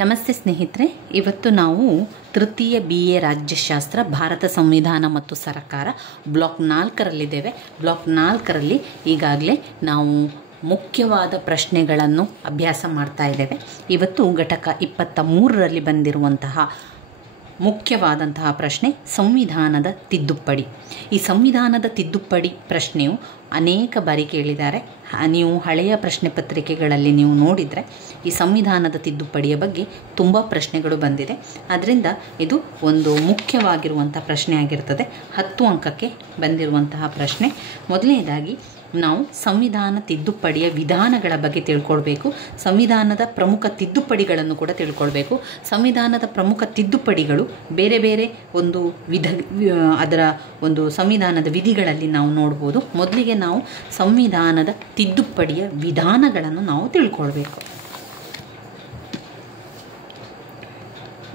ನಮಸ್ತೆ ಸ್ನೇಹಿತರೆ, ಇವತ್ತು ನಾವು ತೃತೀಯ BA ರಾಜ್ಯಶಾಸ್ತ್ರ ಭಾರತ ಸಂವಿಧಾನ ಮತ್ತು ಸರ್ಕಾರ ಬ್ಲಾಕ್ 4ರಲ್ಲಿದ್ದೇವೆ. ಬ್ಲಾಕ್ 4ರಲ್ಲಿ ಈಗಾಗಲೇ ನಾವು ಮುಖ್ಯವಾದ ಪ್ರಶ್ನೆಗಳನ್ನು ಅಭ್ಯಾಸ ಮಾಡ್ತಾ ಇದ್ದೇವೆ. ಇವತ್ತು ಘಟಕ 23ರಲ್ಲಿ ಬಂದಿರುವಂತಹ ಮುಖ್ಯವಾದಂತಹ ಪ್ರಶ್ನೆ ಸಂವಿಧಾನದ ತಿದ್ದುಪಡಿ. ಈ ಸಂವಿಧಾನದ ತಿದ್ದುಪಡಿ ಪ್ರಶ್ನೆಯು ಅನೇಕ ಬಾರಿ ಕೇಳಿದ್ದಾರೆ. ನೀವು ಹಳೆಯ ಪ್ರಶ್ನೆ ಪತ್ರಿಕೆಗಳಲ್ಲಿ ನೀವು ನೋಡಿದರೆ ಈ ಸಂವಿಧಾನದ ತಿದ್ದುಪಡಿಯ ಬಗ್ಗೆ ತುಂಬ ಪ್ರಶ್ನೆಗಳು ಬಂದಿದೆ. ಆದ್ದರಿಂದ ಇದು ಒಂದು ಮುಖ್ಯವಾಗಿರುವಂಥ ಪ್ರಶ್ನೆ ಆಗಿರ್ತದೆ. 10 ಅಂಕಕ್ಕೆ ಬಂದಿರುವಂತಹ ಪ್ರಶ್ನೆ. ಮೊದಲನೇದಾಗಿ ನಾವು ಸಂವಿಧಾನ ತಿದ್ದುಪಡಿಯ ವಿಧಾನಗಳ ಬಗ್ಗೆ ತಿಳ್ಕೊಳ್ಬೇಕು. ಸಂವಿಧಾನದ ಪ್ರಮುಖ ತಿದ್ದುಪಡಿಗಳನ್ನು ಕೂಡ ತಿಳ್ಕೊಳ್ಬೇಕು. ಸಂವಿಧಾನದ ಪ್ರಮುಖ ತಿದ್ದುಪಡಿಗಳು ಬೇರೆ ಬೇರೆ ಒಂದು ಅದರ ಒಂದು ಸಂವಿಧಾನದ ವಿಧಿಗಳಲ್ಲಿ ನಾವು ನೋಡ್ಬೋದು. ಮೊದಲಿಗೆ ನಾವು ಸಂವಿಧಾನದ ತಿದ್ದುಪಡಿಯ ವಿಧಾನಗಳನ್ನು ನಾವು ತಿಳ್ಕೊಳ್ಬೇಕು.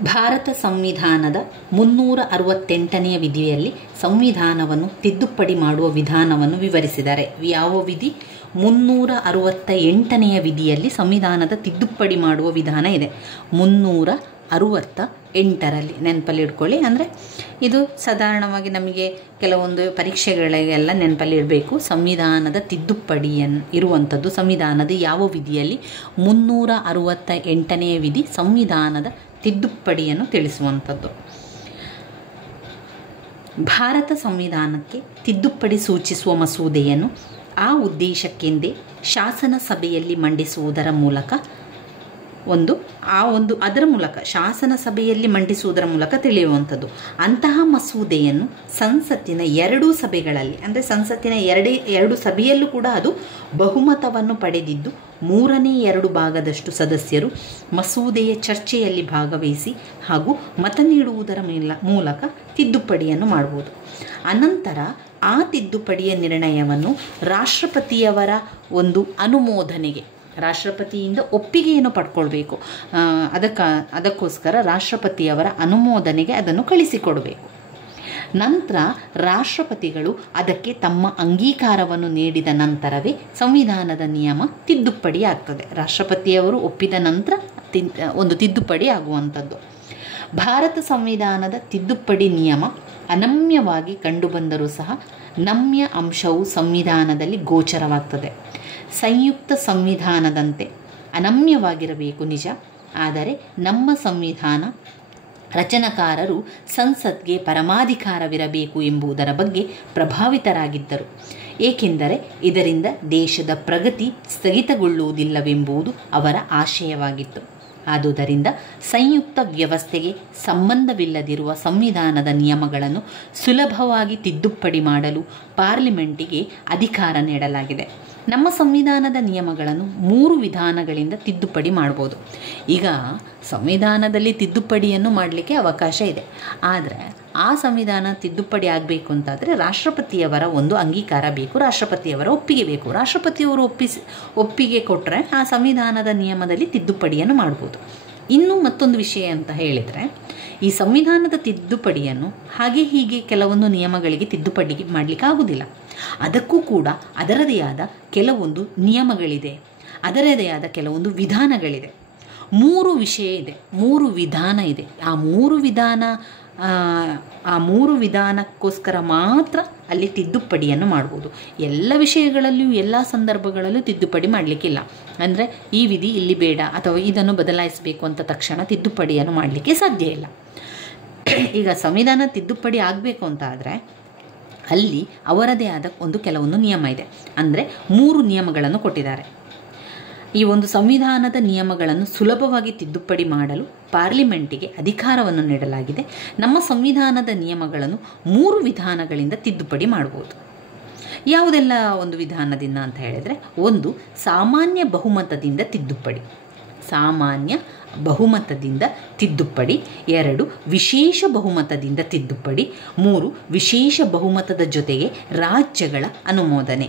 ಭಾರತ ಸಂವಿಧಾನದ 368ನೇ ವಿಧಿಯಲ್ಲಿ ಸಂವಿಧಾನವನ್ನು ತಿದ್ದುಪಡಿ ಮಾಡುವ ವಿಧಾನವನ್ನು ವಿವರಿಸಿದ್ದಾರೆ. ಯಾವ ವಿಧಿ? 368ನೇ ವಿಧಿಯಲ್ಲಿ ಸಂವಿಧಾನದ ತಿದ್ದುಪಡಿ ಮಾಡುವ ವಿಧಾನ ಇದೆ. 368ರಲ್ಲಿ ನೆನಪಲ್ಲಿ ಇಟ್ಕೊಳ್ಳಿ. ಅಂದರೆ ಇದು ಸಾಧಾರಣವಾಗಿ ನಮಗೆ ಕೆಲವೊಂದು ಪರೀಕ್ಷೆಗಳಿಗೆಲ್ಲ ನೆನಪಲ್ಲಿ ಇರಬೇಕು. ಸಂವಿಧಾನದ ತಿದ್ದುಪಡಿಯನ್ನು ಇರುವಂಥದ್ದು ಸಂವಿಧಾನದ ಯಾವ ವಿಧಿಯಲ್ಲಿ? 368ನೇ ವಿಧಿ ಸಂವಿಧಾನದ ತಿದ್ದುಪಡಿಯನ್ನು ತಿಳಿಸುವಂಥದ್ದು. ಭಾರತ ಸಂವಿಧಾನಕ್ಕೆ ತಿದ್ದುಪಡಿ ಸೂಚಿಸುವ ಮಸೂದೆಯನ್ನು ಆ ಉದ್ದೇಶಕ್ಕೆಂದೇ ಶಾಸನ ಸಭೆಯಲ್ಲಿ ಮಂಡಿಸುವುದರ ಮೂಲಕ ಅದರ ಮೂಲಕ ಶಾಸನ ಸಭೆಯಲ್ಲಿ ಮಂಡಿಸುವುದರ ಮೂಲಕ ತಿಳಿಯುವಂಥದ್ದು. ಅಂತಹ ಮಸೂದೆಯನ್ನು ಸಂಸತ್ತಿನ 2 ಸಭೆಗಳಲ್ಲಿ, ಅಂದರೆ ಸಂಸತ್ತಿನ ಎರಡು ಸಭೆಯಲ್ಲೂ ಕೂಡ ಅದು ಬಹುಮತವನ್ನು ಪಡೆದಿದ್ದು 3/2 ಭಾಗದಷ್ಟು ಸದಸ್ಯರು ಮಸೂದೆಯ ಚರ್ಚೆಯಲ್ಲಿ ಭಾಗವಹಿಸಿ ಹಾಗೂ ಮತ ನೀಡುವುದರ ಮೂಲಕ ತಿದ್ದುಪಡಿಯನ್ನು ಮಾಡಬಹುದು. ಅನಂತರ ಆ ತಿದ್ದುಪಡಿಯ ನಿರ್ಣಯವನ್ನು ರಾಷ್ಟ್ರಪತಿಯವರ ಒಂದು ಅನುಮೋದನೆಗೆ, ರಾಷ್ಟ್ರಪತಿಯಿಂದ ಒಪ್ಪಿಗೆಯನ್ನು ಪಡ್ಕೊಳ್ಬೇಕು. ಅದಕ್ಕೋಸ್ಕರ ರಾಷ್ಟ್ರಪತಿಯವರ ಅನುಮೋದನೆಗೆ ಅದನ್ನು ಕಳಿಸಿಕೊಡಬೇಕು. ನಂತರ ರಾಷ್ಟ್ರಪತಿಗಳು ಅದಕ್ಕೆ ತಮ್ಮ ಅಂಗೀಕಾರವನ್ನು ನೀಡಿದ ನಂತರವೇ ಸಂವಿಧಾನದ ನಿಯಮ ತಿದ್ದುಪಡಿ ಆಗ್ತದೆ. ರಾಷ್ಟ್ರಪತಿಯವರು ಒಪ್ಪಿದ ನಂತರ ಒಂದು ತಿದ್ದುಪಡಿ ಆಗುವಂಥದ್ದು. ಭಾರತ ಸಂವಿಧಾನದ ತಿದ್ದುಪಡಿ ನಿಯಮ ಅನಮ್ಯವಾಗಿ ಕಂಡುಬಂದರೂ ಸಹ ನಮ್ಯ ಅಂಶವು ಸಂವಿಧಾನದಲ್ಲಿ ಗೋಚರವಾಗ್ತದೆ. ಸಂಯುಕ್ತ ಸಂವಿಧಾನದಂತೆ ಅನಮ್ಯವಾಗಿರಬೇಕು ನಿಜ, ಆದರೆ ನಮ್ಮ ಸಂವಿಧಾನ ರಚನಾಕಾರರು ಸಂಸತ್ಗೆ ಪರಮಾಧಿಕಾರವಿರಬೇಕು ಎಂಬುದರ ಬಗ್ಗೆ ಪ್ರಭಾವಿತರಾಗಿದ್ದರು. ಏಕೆಂದರೆ ಇದರಿಂದ ದೇಶದ ಪ್ರಗತಿ ಸ್ಥಗಿತಗೊಳ್ಳುವುದಿಲ್ಲವೆಂಬುದು ಅವರ ಆಶಯವಾಗಿತ್ತು. ಆದುದರಿಂದ ಸಂಯುಕ್ತ ವ್ಯವಸ್ಥೆಗೆ ಸಂಬಂಧವಿಲ್ಲದಿರುವ ಸಂವಿಧಾನದ ನಿಯಮಗಳನ್ನು ಸುಲಭವಾಗಿ ತಿದ್ದುಪಡಿ ಮಾಡಲು ಪಾರ್ಲಿಮೆಂಟಿಗೆ ಅಧಿಕಾರ ನೀಡಲಾಗಿದೆ. ನಮ್ಮ ಸಂವಿಧಾನದ ನಿಯಮಗಳನ್ನು 3 ವಿಧಾನಗಳಿಂದ ತಿದ್ದುಪಡಿ ಮಾಡ್ಬೋದು. ಈಗ ಸಂವಿಧಾನದಲ್ಲಿ ತಿದ್ದುಪಡಿಯನ್ನು ಮಾಡಲಿಕ್ಕೆ ಅವಕಾಶ ಇದೆ. ಆದರೆ ಆ ಸಂವಿಧಾನ ತಿದ್ದುಪಡಿ ಆಗಬೇಕು ಅಂತಾದರೆ ರಾಷ್ಟ್ರಪತಿಯವರ ಒಂದು ಅಂಗೀಕಾರ ಬೇಕು, ರಾಷ್ಟ್ರಪತಿಯವರ ಒಪ್ಪಿಗೆ ಬೇಕು. ರಾಷ್ಟ್ರಪತಿಯವರು ಒಪ್ಪಿಗೆ ಕೊಟ್ಟರೆ ಆ ಸಂವಿಧಾನದ ನಿಯಮದಲ್ಲಿ ತಿದ್ದುಪಡಿಯನ್ನು ಮಾಡ್ಬೋದು. ಇನ್ನೂ ಮತ್ತೊಂದು ವಿಷಯ ಅಂತ ಹೇಳಿದರೆ, ಈ ಸಂವಿಧಾನದ ತಿದ್ದುಪಡಿಯನ್ನು ಹಾಗೆ ಹೀಗೆ ಕೆಲವೊಂದು ನಿಯಮಗಳಿಗೆ ತಿದ್ದುಪಡಿ ಮಾಡಲಿಕ್ಕೆ ಆಗೋದಿಲ್ಲ. ಅದಕ್ಕೂ ಕೂಡ ಅದರದೇ ಆದ ಕೆಲವೊಂದು ನಿಯಮಗಳಿದೆ, ಅದರದೇ ಆದ ಕೆಲವೊಂದು ವಿಧಾನಗಳಿದೆ. 3 ವಿಷಯ ಇದೆ, 3 ವಿಧಾನ ಇದೆ. ಆ 3 ವಿಧಾನಕ್ಕೋಸ್ಕರ ಮಾತ್ರ ಅಲ್ಲಿ ತಿದ್ದುಪಡಿಯನ್ನು ಮಾಡ್ಬೋದು. ಎಲ್ಲ ವಿಷಯಗಳಲ್ಲಿಯೂ ಎಲ್ಲ ಸಂದರ್ಭಗಳಲ್ಲೂ ತಿದ್ದುಪಡಿ ಮಾಡಲಿಕ್ಕಿಲ್ಲ. ಅಂದರೆ ಈ ವಿಧಿ ಇಲ್ಲಿ ಬೇಡ ಅಥವಾ ಇದನ್ನು ಬದಲಾಯಿಸಬೇಕು ಅಂತ ತಕ್ಷಣ ತಿದ್ದುಪಡಿಯನ್ನು ಮಾಡಲಿಕ್ಕೆ ಸಾಧ್ಯ ಇಲ್ಲ. ಈಗ ಸಂವಿಧಾನ ತಿದ್ದುಪಡಿ ಆಗಬೇಕು ಅಂತ ಆದರೆ ಅಲ್ಲಿ ಅವರದೇ ಆದ ಕೆಲವೊಂದು ನಿಯಮ ಇದೆ. ಅಂದರೆ 3 ನಿಯಮಗಳನ್ನು ಕೊಟ್ಟಿದ್ದಾರೆ. ಈ ಒಂದು ಸಂವಿಧಾನದ ನಿಯಮಗಳನ್ನು ಸುಲಭವಾಗಿ ತಿದ್ದುಪಡಿ ಮಾಡಲು ಪಾರ್ಲಿಮೆಂಟಿಗೆ ಅಧಿಕಾರವನ್ನು ನೀಡಲಾಗಿದೆ. ನಮ್ಮ ಸಂವಿಧಾನದ ನಿಯಮಗಳನ್ನು 3 ವಿಧಾನಗಳಿಂದ ತಿದ್ದುಪಡಿ ಮಾಡ್ಬೋದು. ಯಾವುದೆಲ್ಲ ಒಂದು ವಿಧಾನದಿಂದ ಅಂತ ಹೇಳಿದರೆ, 1 ಸಾಮಾನ್ಯ ಬಹುಮತದಿಂದ ತಿದ್ದುಪಡಿ, ಸಾಮಾನ್ಯ ಬಹುಮತದಿಂದ ತಿದ್ದುಪಡಿ. 2 ವಿಶೇಷ ಬಹುಮತದಿಂದ ತಿದ್ದುಪಡಿ. 3 ವಿಶೇಷ ಬಹುಮತದ ಜೊತೆಗೆ ರಾಜ್ಯಗಳ ಅನುಮೋದನೆ.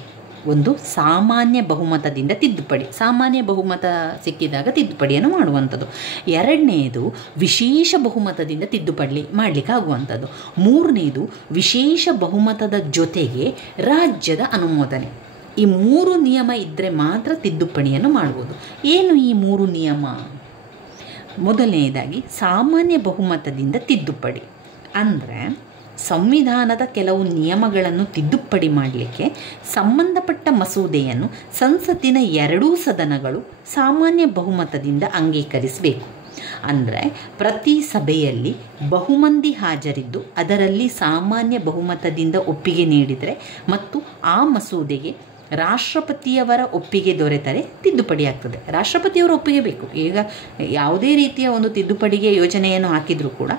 1 ಸಾಮಾನ್ಯ ಬಹುಮತದಿಂದ ತಿದ್ದುಪಡಿ, ಸಾಮಾನ್ಯ ಬಹುಮತ ಸಿಕ್ಕಿದಾಗ ತಿದ್ದುಪಡಿಯನ್ನು ಮಾಡುವಂಥದ್ದು. 2ನೇದು ವಿಶೇಷ ಬಹುಮತದಿಂದ ತಿದ್ದುಪಡಿ ಮಾಡಲಿಕ್ಕೆ ಆಗುವಂಥದ್ದು. 3ನೇದು ವಿಶೇಷ ಬಹುಮತದ ಜೊತೆಗೆ ರಾಜ್ಯದ ಅನುಮೋದನೆ. ಈ 3 ನಿಯಮ ಇದ್ದರೆ ಮಾತ್ರ ತಿದ್ದುಪಡಿಯನ್ನು ಮಾಡ್ಬೋದು. ಏನು ಈ 3 ನಿಯಮ? ಮೊದಲನೆಯದಾಗಿ ಸಾಮಾನ್ಯ ಬಹುಮತದಿಂದ ತಿದ್ದುಪಡಿ. ಅಂದರೆ ಸಂವಿಧಾನದ ಕೆಲವು ನಿಯಮಗಳನ್ನು ತಿದ್ದುಪಡಿ ಮಾಡಲಿಕ್ಕೆ ಸಂಬಂಧಪಟ್ಟ ಮಸೂದೆಯನ್ನು ಸಂಸತ್ತಿನ ಎರಡೂ ಸದನಗಳು ಸಾಮಾನ್ಯ ಬಹುಮತದಿಂದ ಅಂಗೀಕರಿಸಬೇಕು. ಅಂದರೆ ಪ್ರತಿ ಸಭೆಯಲ್ಲಿ ಬಹುಮಂದಿ ಹಾಜರಿದ್ದು ಅದರಲ್ಲಿ ಸಾಮಾನ್ಯ ಬಹುಮತದಿಂದ ಒಪ್ಪಿಗೆ ನೀಡಿದರೆ ಮತ್ತು ಆ ಮಸೂದೆಗೆ ರಾಷ್ಟ್ರಪತಿಯವರ ಒಪ್ಪಿಗೆ ದೊರೆತರೆ ತಿದ್ದುಪಡಿ ಆಗ್ತದೆ. ರಾಷ್ಟ್ರಪತಿಯವರ ಒಪ್ಪಿಗೆ ಬೇಕು. ಈಗ ಯಾವುದೇ ರೀತಿಯ ಒಂದು ತಿದ್ದುಪಡಿಗೆ ಯೋಜನೆಯನ್ನು ಹಾಕಿದರೂ ಕೂಡ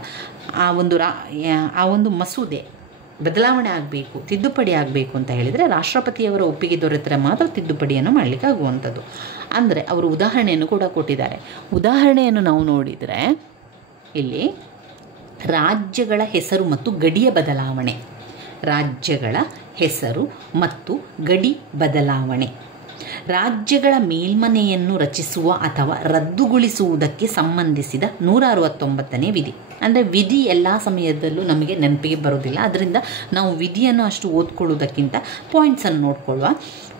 ಆ ಒಂದು ಮಸೂದೆ ಬದಲಾವಣೆ ಆಗಬೇಕು, ತಿದ್ದುಪಡಿ ಆಗಬೇಕು ಅಂತ ಹೇಳಿದರೆ ರಾಷ್ಟ್ರಪತಿಯವರ ಒಪ್ಪಿಗೆ ದೊರೆತರೆ ಮಾತ್ರ ತಿದ್ದುಪಡಿಯನ್ನು ಮಾಡಲಿಕ್ಕೆ ಆಗುವಂಥದ್ದು. ಅಂದರೆ ಅವರು ಉದಾಹರಣೆಯನ್ನು ಕೂಡ ಕೊಟ್ಟಿದ್ದಾರೆ. ಉದಾಹರಣೆಯನ್ನು ನಾವು ನೋಡಿದರೆ ಇಲ್ಲಿ ರಾಜ್ಯಗಳ ಹೆಸರು ಮತ್ತು ಗಡಿಯ ಬದಲಾವಣೆ, ರಾಜ್ಯಗಳ ಹೆಸರು ಮತ್ತು ಗಡಿ ಬದಲಾವಣೆ, ರಾಜ್ಯಗಳ ಮೇಲ್ಮನೆಯನ್ನು ರಚಿಸುವ ಅಥವಾ ರದ್ದುಗೊಳಿಸುವುದಕ್ಕೆ ಸಂಬಂಧಿಸಿದ 169ನೇ ವಿಧಿ. ಅಂದರೆ ವಿಧಿ ಎಲ್ಲ ಸಮಯದಲ್ಲೂ ನಮಗೆ ನೆನಪಿಗೆ ಬರೋದಿಲ್ಲ, ಅದರಿಂದ ನಾವು ವಿಧಿಯನ್ನು ಅಷ್ಟು ಓದ್ಕೊಳ್ಳೋದಕ್ಕಿಂತ ಪಾಯಿಂಟ್ಸನ್ನು ನೋಡ್ಕೊಳ್ಳುವ.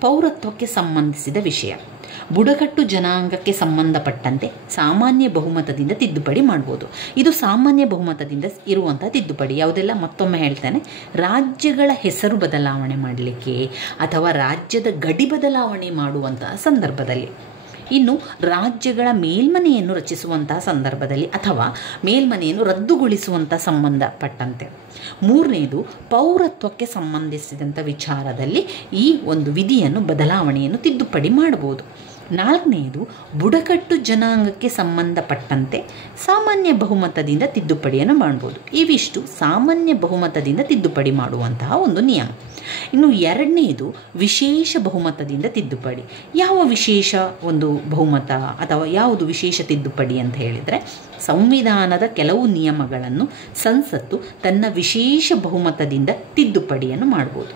ಪೌರತ್ವಕ್ಕೆ ಸಂಬಂಧಿಸಿದ ವಿಷಯ, ಬುಡಕಟ್ಟು ಜನಾಂಗಕ್ಕೆ ಸಂಬಂಧಪಟ್ಟಂತೆ ಸಾಮಾನ್ಯ ಬಹುಮತದಿಂದ ತಿದ್ದುಪಡಿ ಮಾಡ್ಬೋದು. ಇದು ಸಾಮಾನ್ಯ ಬಹುಮತದಿಂದ ಇರುವಂಥ ತಿದ್ದುಪಡಿ. ಯಾವುದೆಲ್ಲ ಮತ್ತೊಮ್ಮೆ ಹೇಳ್ತೇನೆ. ರಾಜ್ಯಗಳ ಹೆಸರು ಬದಲಾವಣೆ ಮಾಡಲಿಕ್ಕೆ ಅಥವಾ ರಾಜ್ಯದ ಗಡಿ ಬದಲಾವಣೆ ಮಾಡುವಂತಹ ಸಂದರ್ಭದಲ್ಲಿ, ಇನ್ನು ರಾಜ್ಯಗಳ ಮೇಲ್ಮನೆಯನ್ನು ರಚಿಸುವಂತಹ ಸಂದರ್ಭದಲ್ಲಿ ಅಥವಾ ಮೇಲ್ಮನೆಯನ್ನು ರದ್ದುಗೊಳಿಸುವಂಥ ಸಂಬಂಧಪಟ್ಟಂತೆ. ಮೂರನೇದು ಪೌರತ್ವಕ್ಕೆ ಸಂಬಂಧಿಸಿದಂಥ ವಿಚಾರದಲ್ಲಿ ಈ ಒಂದು ವಿಧಿಯನ್ನು ಬದಲಾವಣೆಯನ್ನು ತಿದ್ದುಪಡಿ ಮಾಡಬಹುದು. ನಾಲ್ಕನೆಯದು ಬುಡಕಟ್ಟು ಜನಾಂಗಕ್ಕೆ ಸಂಬಂಧಪಟ್ಟಂತೆ ಸಾಮಾನ್ಯ ಬಹುಮತದಿಂದ ತಿದ್ದುಪಡಿಯನ್ನು ಮಾಡ್ಬೋದು. ಇವಿಷ್ಟು ಸಾಮಾನ್ಯ ಬಹುಮತದಿಂದ ತಿದ್ದುಪಡಿ ಮಾಡುವಂತಹ ಒಂದು ನಿಯಮ. ಇನ್ನು ಎರಡನೆಯದು ವಿಶೇಷ ಬಹುಮತದಿಂದ ತಿದ್ದುಪಡಿ. ಯಾವ ವಿಶೇಷ ಒಂದು ಬಹುಮತ ಅಥವಾ ಯಾವುದು ವಿಶೇಷ ತಿದ್ದುಪಡಿ ಅಂತ ಹೇಳಿದರೆ, ಸಂವಿಧಾನದ ಕೆಲವು ನಿಯಮಗಳನ್ನು ಸಂಸತ್ತು ತನ್ನ ವಿಶೇಷ ಬಹುಮತದಿಂದ ತಿದ್ದುಪಡಿಯನ್ನು ಮಾಡ್ಬೋದು.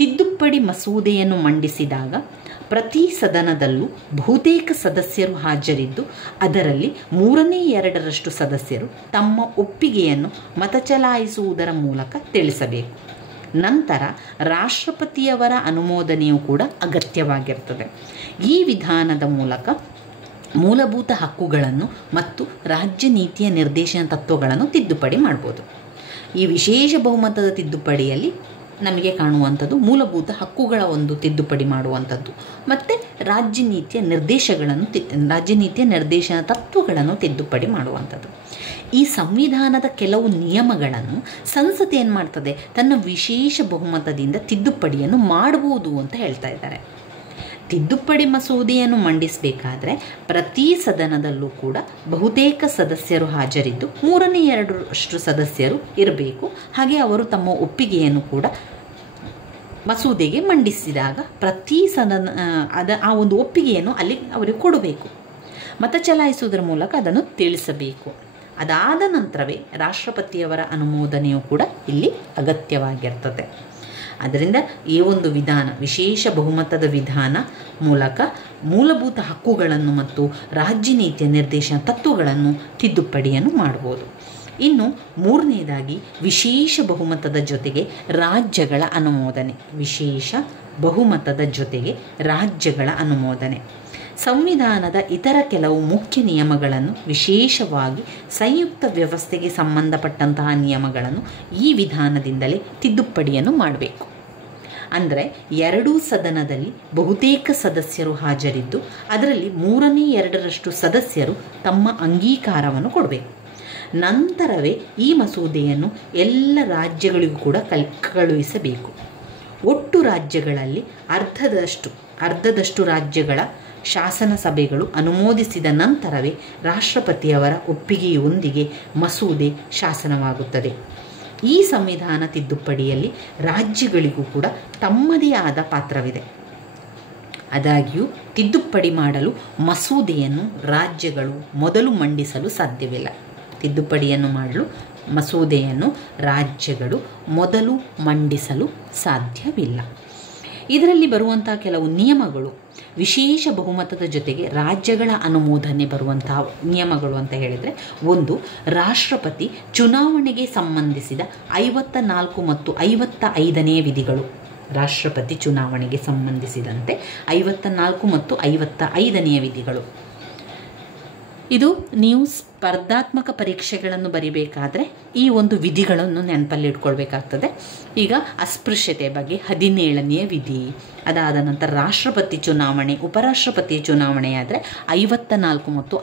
ತಿದ್ದುಪಡಿ ಮಸೂದೆಯನ್ನು ಮಂಡಿಸಿದಾಗ ಪ್ರತಿ ಸದನದಲ್ಲೂ ಬಹುತೇಕ ಸದಸ್ಯರು ಹಾಜರಿದ್ದು ಅದರಲ್ಲಿ 2/3 ಸದಸ್ಯರು ತಮ್ಮ ಒಪ್ಪಿಗೆಯನ್ನು ಮತ ಚಲಾಯಿಸುವುದರ ಮೂಲಕ ತಿಳಿಸಬೇಕು. ನಂತರ ರಾಷ್ಟ್ರಪತಿಯವರ ಅನುಮೋದನೆಯೂ ಕೂಡ ಅಗತ್ಯವಾಗಿರ್ತದೆ. ಈ ವಿಧಾನದ ಮೂಲಕ ಮೂಲಭೂತ ಹಕ್ಕುಗಳನ್ನು ಮತ್ತು ರಾಜ್ಯ ನೀತಿಯ ನಿರ್ದೇಶನ ತತ್ವಗಳನ್ನು ತಿದ್ದುಪಡಿ ಮಾಡ್ಬೋದು. ಈ ವಿಶೇಷ ಬಹುಮತದ ತಿದ್ದುಪಡಿಯಲ್ಲಿ ನಮಗೆ ಕಾಣುವಂಥದ್ದು ಮೂಲಭೂತ ಹಕ್ಕುಗಳ ಒಂದು ತಿದ್ದುಪಡಿ ಮಾಡುವಂಥದ್ದು ಮತ್ತು ರಾಜ್ಯ ನೀತಿಯ ನಿರ್ದೇಶನ ತತ್ವಗಳನ್ನು ತಿದ್ದುಪಡಿ ಮಾಡುವಂಥದ್ದು. ಈ ಸಂವಿಧಾನದ ಕೆಲವು ನಿಯಮಗಳನ್ನು ಸಂಸತ್ತು ಏನು ಮಾಡ್ತದೆ, ತನ್ನ ವಿಶೇಷ ಬಹುಮತದಿಂದ ತಿದ್ದುಪಡಿಯನ್ನು ಮಾಡಬಹುದು ಅಂತ ಹೇಳ್ತಾ ಇದ್ದಾರೆ. ತಿದ್ದುಪಡಿ ಮಸೂದೆಯನ್ನು ಮಂಡಿಸಬೇಕಾದ್ರೆ ಪ್ರತಿ ಸದನದಲ್ಲೂ ಕೂಡ ಬಹುತೇಕ ಸದಸ್ಯರು ಹಾಜರಿದ್ದು 2/3 ಸದಸ್ಯರು ಇರಬೇಕು. ಹಾಗೆ ಅವರು ತಮ್ಮ ಒಪ್ಪಿಗೆಯನ್ನು ಕೂಡ ಮಸೂದೆಗೆ ಮಂಡಿಸಿದಾಗ ಪ್ರತಿ ಸದನ ಆ ಒಂದು ಒಪ್ಪಿಗೆಯನ್ನು ಅಲ್ಲಿ ಅವರಿಗೆ ಕೊಡಬೇಕು. ಮತ ಚಲಾಯಿಸುವುದರ ಮೂಲಕ ಅದನ್ನು ತಿಳಿಸಬೇಕು. ಅದಾದ ನಂತರವೇ ರಾಷ್ಟ್ರಪತಿಯವರ ಅನುಮೋದನೆಯೂ ಕೂಡ ಇಲ್ಲಿ ಅಗತ್ಯವಾಗಿರ್ತದೆ. ಅದರಿಂದ ಈ ಒಂದು ವಿಧಾನ, ವಿಶೇಷ ಬಹುಮತದ ವಿಧಾನ ಮೂಲಕ ಮೂಲಭೂತ ಹಕ್ಕುಗಳನ್ನು ಮತ್ತು ರಾಜ್ಯ ನೀತಿಯ ನಿರ್ದೇಶನ ತತ್ವಗಳನ್ನು ತಿದ್ದುಪಡಿಯನ್ನು ಮಾಡ್ಬೋದು. ಇನ್ನು ಮೂರನೇದಾಗಿ ವಿಶೇಷ ಬಹುಮತದ ಜೊತೆಗೆ ರಾಜ್ಯಗಳ ಅನುಮೋದನೆ. ವಿಶೇಷ ಬಹುಮತದ ಜೊತೆಗೆ ರಾಜ್ಯಗಳ ಅನುಮೋದನೆ. ಸಂವಿಧಾನದ ಇತರ ಕೆಲವು ಮುಖ್ಯ ನಿಯಮಗಳನ್ನು, ವಿಶೇಷವಾಗಿ ಸಂಯುಕ್ತ ವ್ಯವಸ್ಥೆಗೆ ಸಂಬಂಧಪಟ್ಟಂತಹ ನಿಯಮಗಳನ್ನು ಈ ವಿಧಾನದಿಂದಲೇ ತಿದ್ದುಪಡಿಯನ್ನು ಮಾಡಬೇಕು. ಅಂದರೆ ಎರಡೂ ಸದನದಲ್ಲಿ ಬಹುತೇಕ ಸದಸ್ಯರು ಹಾಜರಿದ್ದು ಅದರಲ್ಲಿ 2/3 ಸದಸ್ಯರು ತಮ್ಮ ಅಂಗೀಕಾರವನ್ನು ಕೊಡಬೇಕು. ನಂತರವೇ ಈ ಮಸೂದೆಯನ್ನು ಎಲ್ಲ ರಾಜ್ಯಗಳಿಗೂ ಕೂಡ ಕಳುಹಿಸಬೇಕು. ಒಟ್ಟು ರಾಜ್ಯಗಳಲ್ಲಿ ಅರ್ಧದಷ್ಟು ರಾಜ್ಯಗಳ ಶಾಸನ ಸಭೆಗಳು ಅನುಮೋದಿಸಿದ ನಂತರವೇ ರಾಷ್ಟ್ರಪತಿಯವರ ಒಪ್ಪಿಗೆಯೊಂದಿಗೆ ಮಸೂದೆ ಶಾಸನವಾಗುತ್ತದೆ. ಈ ಸಂವಿಧಾನ ತಿದ್ದುಪಡಿಯಲ್ಲಿ ರಾಜ್ಯಗಳಿಗೂ ಕೂಡ ತಮ್ಮದೇ ಆದ ಪಾತ್ರವಿದೆ. ಆದಾಗ್ಯೂ ತಿದ್ದುಪಡಿ ಮಾಡಲು ಮಸೂದೆಯನ್ನು ರಾಜ್ಯಗಳು ಮೊದಲು ಮಂಡಿಸಲು ಸಾಧ್ಯವಿಲ್ಲ. ತಿದ್ದುಪಡಿಯನ್ನು ಮಾಡಲು ಮಸೂದೆಯನ್ನು ರಾಜ್ಯಗಳು ಮೊದಲು ಮಂಡಿಸಲು ಸಾಧ್ಯವಿಲ್ಲ. ಇದರಲ್ಲಿ ಬರುವಂತಹ ಕೆಲವು ನಿಯಮಗಳು ವಿಶೇಷ ಬಹುಮತದ ಜೊತೆಗೆ ರಾಜ್ಯಗಳ ಅನುಮೋದನೆ ಬರುವಂತಹ ನಿಯಮಗಳು ಅಂತ ಹೇಳಿದರೆ, ಒಂದು, ರಾಷ್ಟ್ರಪತಿ ಚುನಾವಣೆಗೆ ಸಂಬಂಧಿಸಿದ 54 ಮತ್ತು 55ನೇ ವಿಧಿಗಳು. ರಾಷ್ಟ್ರಪತಿ ಚುನಾವಣೆಗೆ ಸಂಬಂಧಿಸಿದಂತೆ 54 ಮತ್ತು 55ನೇ ವಿಧಿಗಳು. ಇದು ನೀವು ಸ್ಪರ್ಧಾತ್ಮಕ ಪರೀಕ್ಷೆಗಳನ್ನು ಬರಿಬೇಕಾದ್ರೆ ಈ ಒಂದು ವಿಧಿಗಳನ್ನು ನೆನಪಲ್ಲಿ ಇಟ್ಕೊಳ್ಬೇಕಾಗ್ತದೆ. ಈಗ ಅಸ್ಪೃಶ್ಯತೆ ಬಗ್ಗೆ 17ನೇ ವಿಧಿ. ಅದಾದ ನಂತರ ರಾಷ್ಟ್ರಪತಿ ಚುನಾವಣೆ, ಉಪರಾಷ್ಟ್ರಪತಿ ಚುನಾವಣೆ ಆದರೆ 54 ಮತ್ತು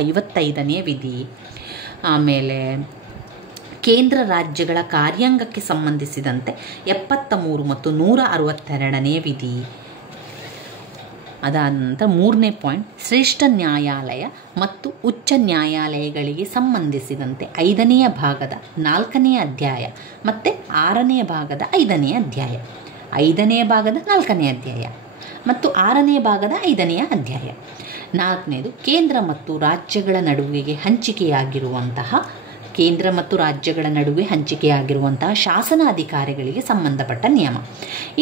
55ನೇ ವಿಧಿ. ಆಮೇಲೆ ಕೇಂದ್ರ ರಾಜ್ಯಗಳ ಕಾರ್ಯಾಂಗಕ್ಕೆ ಸಂಬಂಧಿಸಿದಂತೆ 73 ಮತ್ತು 162ನೇ ವಿಧಿ. ಅದಾದ ನಂತರ 3ನೇ ಪಾಯಿಂಟ್, ಶ್ರೇಷ್ಠ ನ್ಯಾಯಾಲಯ ಮತ್ತು ಉಚ್ಚ ನ್ಯಾಯಾಲಯಗಳಿಗೆ ಸಂಬಂಧಿಸಿದಂತೆ 5ನೇ ಭಾಗದ 4ನೇ ಅಧ್ಯಾಯ ಮತ್ತು 6ನೇ ಭಾಗದ 5ನೇ ಅಧ್ಯಾಯ, 5ನೇ ಭಾಗದ 4ನೇ ಅಧ್ಯಾಯ ಮತ್ತು 6ನೇ ಭಾಗದ 5ನೇ ಅಧ್ಯಾಯ. 4ನೇದು, ಕೇಂದ್ರ ಮತ್ತು ರಾಜ್ಯಗಳ ಹಂಚಿಕೆಯಾಗಿರುವಂತಹ ಶಾಸನ ಅಧಿಕಾರಿಗಳಿಗೆ ಸಂಬಂಧಪಟ್ಟ ನಿಯಮ.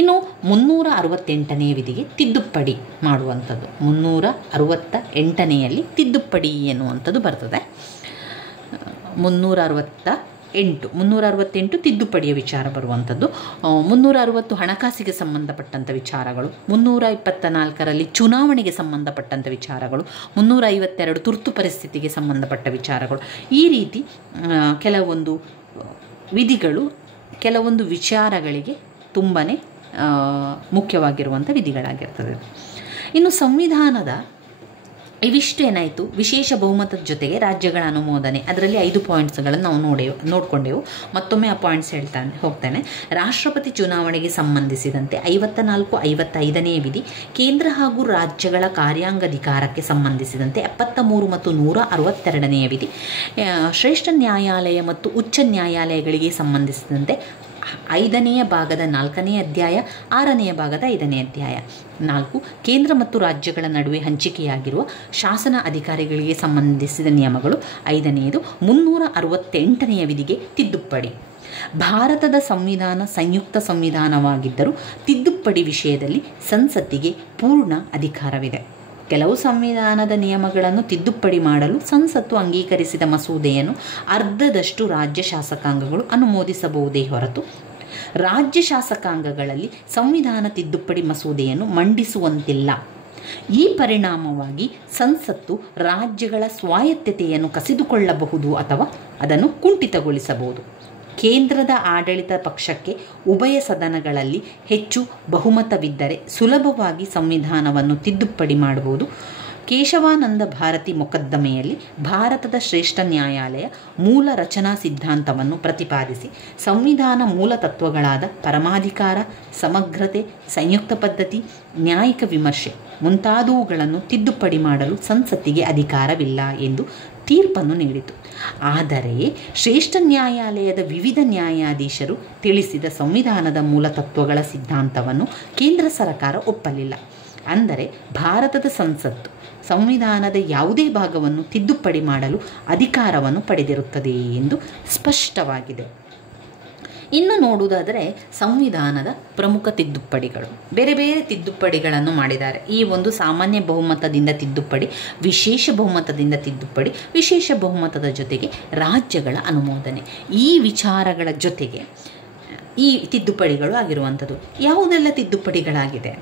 ಇನ್ನು 368ನೇ ವಿಧಿಗೆ ತಿದ್ದುಪಡಿ ಮಾಡುವಂಥದ್ದು. 368ನೆಯಲ್ಲಿ ತಿದ್ದುಪಡಿ ಎನ್ನುವಂಥದ್ದು ಬರ್ತದೆ. 368 ತಿದ್ದುಪಡಿಯ ವಿಚಾರ ಬರುವಂಥದ್ದು. 360 ಹಣಕಾಸಿಗೆ ಸಂಬಂಧಪಟ್ಟಂಥ ವಿಚಾರಗಳು, 324ರಲ್ಲಿ ಚುನಾವಣೆಗೆ ಸಂಬಂಧಪಟ್ಟಂಥ ವಿಚಾರಗಳು, 352 ತುರ್ತು ಪರಿಸ್ಥಿತಿಗೆ ಸಂಬಂಧಪಟ್ಟ ವಿಚಾರಗಳು. ಈ ರೀತಿ ಕೆಲವೊಂದು ವಿಧಿಗಳು ಕೆಲವೊಂದು ವಿಚಾರಗಳಿಗೆ ತುಂಬಾ ಮುಖ್ಯವಾಗಿರುವಂಥ ವಿಧಿಗಳಾಗಿರ್ತದೆ. ಇನ್ನು ಸಂವಿಧಾನದ ಇವಿಷ್ಟು ಏನಾಯಿತು, ವಿಶೇಷ ಬಹುಮತದ ಜೊತೆಗೆ ರಾಜ್ಯಗಳ ಅನುಮೋದನೆ, ಅದರಲ್ಲಿ 5 ಪಾಯಿಂಟ್ಸ್ಗಳನ್ನು ನಾವು ನೋಡಿಕೊಂಡೆವು. ಮತ್ತೊಮ್ಮೆ ಆ ಪಾಯಿಂಟ್ಸ್ ಹೋಗ್ತೇನೆ. ರಾಷ್ಟ್ರಪತಿ ಚುನಾವಣೆಗೆ ಸಂಬಂಧಿಸಿದಂತೆ 54, 55ನೇ ವಿಧಿ. ಕೇಂದ್ರ ಹಾಗೂ ರಾಜ್ಯಗಳ ಕಾರ್ಯಾಂಗಾಧಿಕಾರಕ್ಕೆ ಸಂಬಂಧಿಸಿದಂತೆ 73 ಮತ್ತು 162ನೇ ವಿಧಿ. ಶ್ರೇಷ್ಠ ನ್ಯಾಯಾಲಯ ಮತ್ತು ಉಚ್ಚ ನ್ಯಾಯಾಲಯಗಳಿಗೆ ಸಂಬಂಧಿಸಿದಂತೆ 5ನೇ ಭಾಗದ 4ನೇ ಅಧ್ಯಾಯ, 6ನೇ ಭಾಗದ 5ನೇ ಅಧ್ಯಾಯ. 4, ಕೇಂದ್ರ ಮತ್ತು ರಾಜ್ಯಗಳ ನಡುವೆ ಹಂಚಿಕೆಯಾಗಿರುವ ಶಾಸನ ಅಧಿಕಾರಿಗಳಿಗೆ ಸಂಬಂಧಿಸಿದ ನಿಯಮಗಳು. 5ನೇದು 368ನೆಯ ವಿಧಿಗೆ ತಿದ್ದುಪಡಿ. ಭಾರತದ ಸಂವಿಧಾನ ಸಂಯುಕ್ತ ಸಂವಿಧಾನವಾಗಿದ್ದರೂ ತಿದ್ದುಪಡಿ ವಿಷಯದಲ್ಲಿ ಸಂಸತ್ತಿಗೆ ಪೂರ್ಣ ಅಧಿಕಾರವಿದೆ. ಕೆಲವು ಸಂವಿಧಾನದ ನಿಯಮಗಳನ್ನು ತಿದ್ದುಪಡಿ ಮಾಡಲು ಸಂಸತ್ತು ಅಂಗೀಕರಿಸಿದ ಮಸೂದೆಯನ್ನು ಅರ್ಧದಷ್ಟು ರಾಜ್ಯ ಶಾಸಕಾಂಗಗಳು ಅನುಮೋದಿಸಬಹುದೇ ಹೊರತು ರಾಜ್ಯ ಶಾಸಕಾಂಗಗಳಲ್ಲಿ ಸಂವಿಧಾನ ತಿದ್ದುಪಡಿ ಮಸೂದೆಯನ್ನು ಮಂಡಿಸುವಂತಿಲ್ಲ. ಈ ಪರಿಣಾಮವಾಗಿ ಸಂಸತ್ತು ರಾಜ್ಯಗಳ ಸ್ವಾಯತ್ತತೆಯನ್ನು ಕಸಿದುಕೊಳ್ಳಬಹುದು ಅಥವಾ ಅದನ್ನು ಕುಂಠಿತಗೊಳಿಸಬಹುದು. ಕೇಂದ್ರದ ಆಡಳಿತ ಪಕ್ಷಕ್ಕೆ ಉಭಯ ಸದನಗಳಲ್ಲಿ ಹೆಚ್ಚು ಬಹುಮತವಿದ್ದರೆ ಸುಲಭವಾಗಿ ಸಂವಿಧಾನವನ್ನು ತಿದ್ದುಪಡಿ ಮಾಡಬಹುದು. ಕೇಶವಾನಂದ ಭಾರತಿ ಮೊಕದ್ದಮೆಯಲ್ಲಿ ಭಾರತದ ಶ್ರೇಷ್ಠ ನ್ಯಾಯಾಲಯ ಮೂಲ ರಚನಾ ಸಿದ್ಧಾಂತವನ್ನು ಪ್ರತಿಪಾದಿಸಿ ಸಂವಿಧಾನ ಮೂಲ ತತ್ವಗಳಾದ ಪರಮಾಧಿಕಾರ, ಸಮಗ್ರತೆ, ಸಂಯುಕ್ತ ಪದ್ಧತಿ, ನ್ಯಾಯಿಕ ವಿಮರ್ಶೆ ಮುಂತಾದವುಗಳನ್ನು ತಿದ್ದುಪಡಿ ಮಾಡಲು ಸಂಸತ್ತಿಗೆ ಅಧಿಕಾರವಿಲ್ಲ ಎಂದು ತೀರ್ಪನ್ನು ನೀಡಿತು. ಆದರೆ ಶ್ರೇಷ್ಠ ನ್ಯಾಯಾಲಯದ ವಿವಿಧ ನ್ಯಾಯಾಧೀಶರು ತಿಳಿಸಿದ ಸಂವಿಧಾನದ ಮೂಲ ತತ್ವಗಳ ಸಿದ್ಧಾಂತವನ್ನು ಕೇಂದ್ರ ಸರ್ಕಾರ ಒಪ್ಪಲಿಲ್ಲ. ಅಂದರೆ ಭಾರತದ ಸಂಸತ್ತು ಸಂವಿಧಾನದ ಯಾವುದೇ ಭಾಗವನ್ನು ತಿದ್ದುಪಡಿ ಮಾಡಲು ಅಧಿಕಾರವನ್ನು ಪಡೆದಿರುತ್ತದೆ ಎಂದು ಸ್ಪಷ್ಟವಾಗಿದೆ. ಇನ್ನು ನೋಡುವುದಾದರೆ ಸಂವಿಧಾನದ ಪ್ರಮುಖ ತಿದ್ದುಪಡಿಗಳು, ಬೇರೆ ಬೇರೆ ತಿದ್ದುಪಡಿಗಳನ್ನು ಮಾಡಿದ್ದಾರೆ. ಈ ಒಂದು ಸಾಮಾನ್ಯ ಬಹುಮತದಿಂದ ತಿದ್ದುಪಡಿ, ವಿಶೇಷ ಬಹುಮತದಿಂದ ತಿದ್ದುಪಡಿ, ವಿಶೇಷ ಬಹುಮತದ ಜೊತೆಗೆ ರಾಜ್ಯಗಳ ಅನುಮೋದನೆ, ಈ ವಿಚಾರಗಳ ಜೊತೆಗೆ ಈ ತಿದ್ದುಪಡಿಗಳು ಆಗಿರುವಂಥದ್ದು. ಯಾವುದೆಲ್ಲ ತಿದ್ದುಪಡಿಗಳಾಗಿದೆ?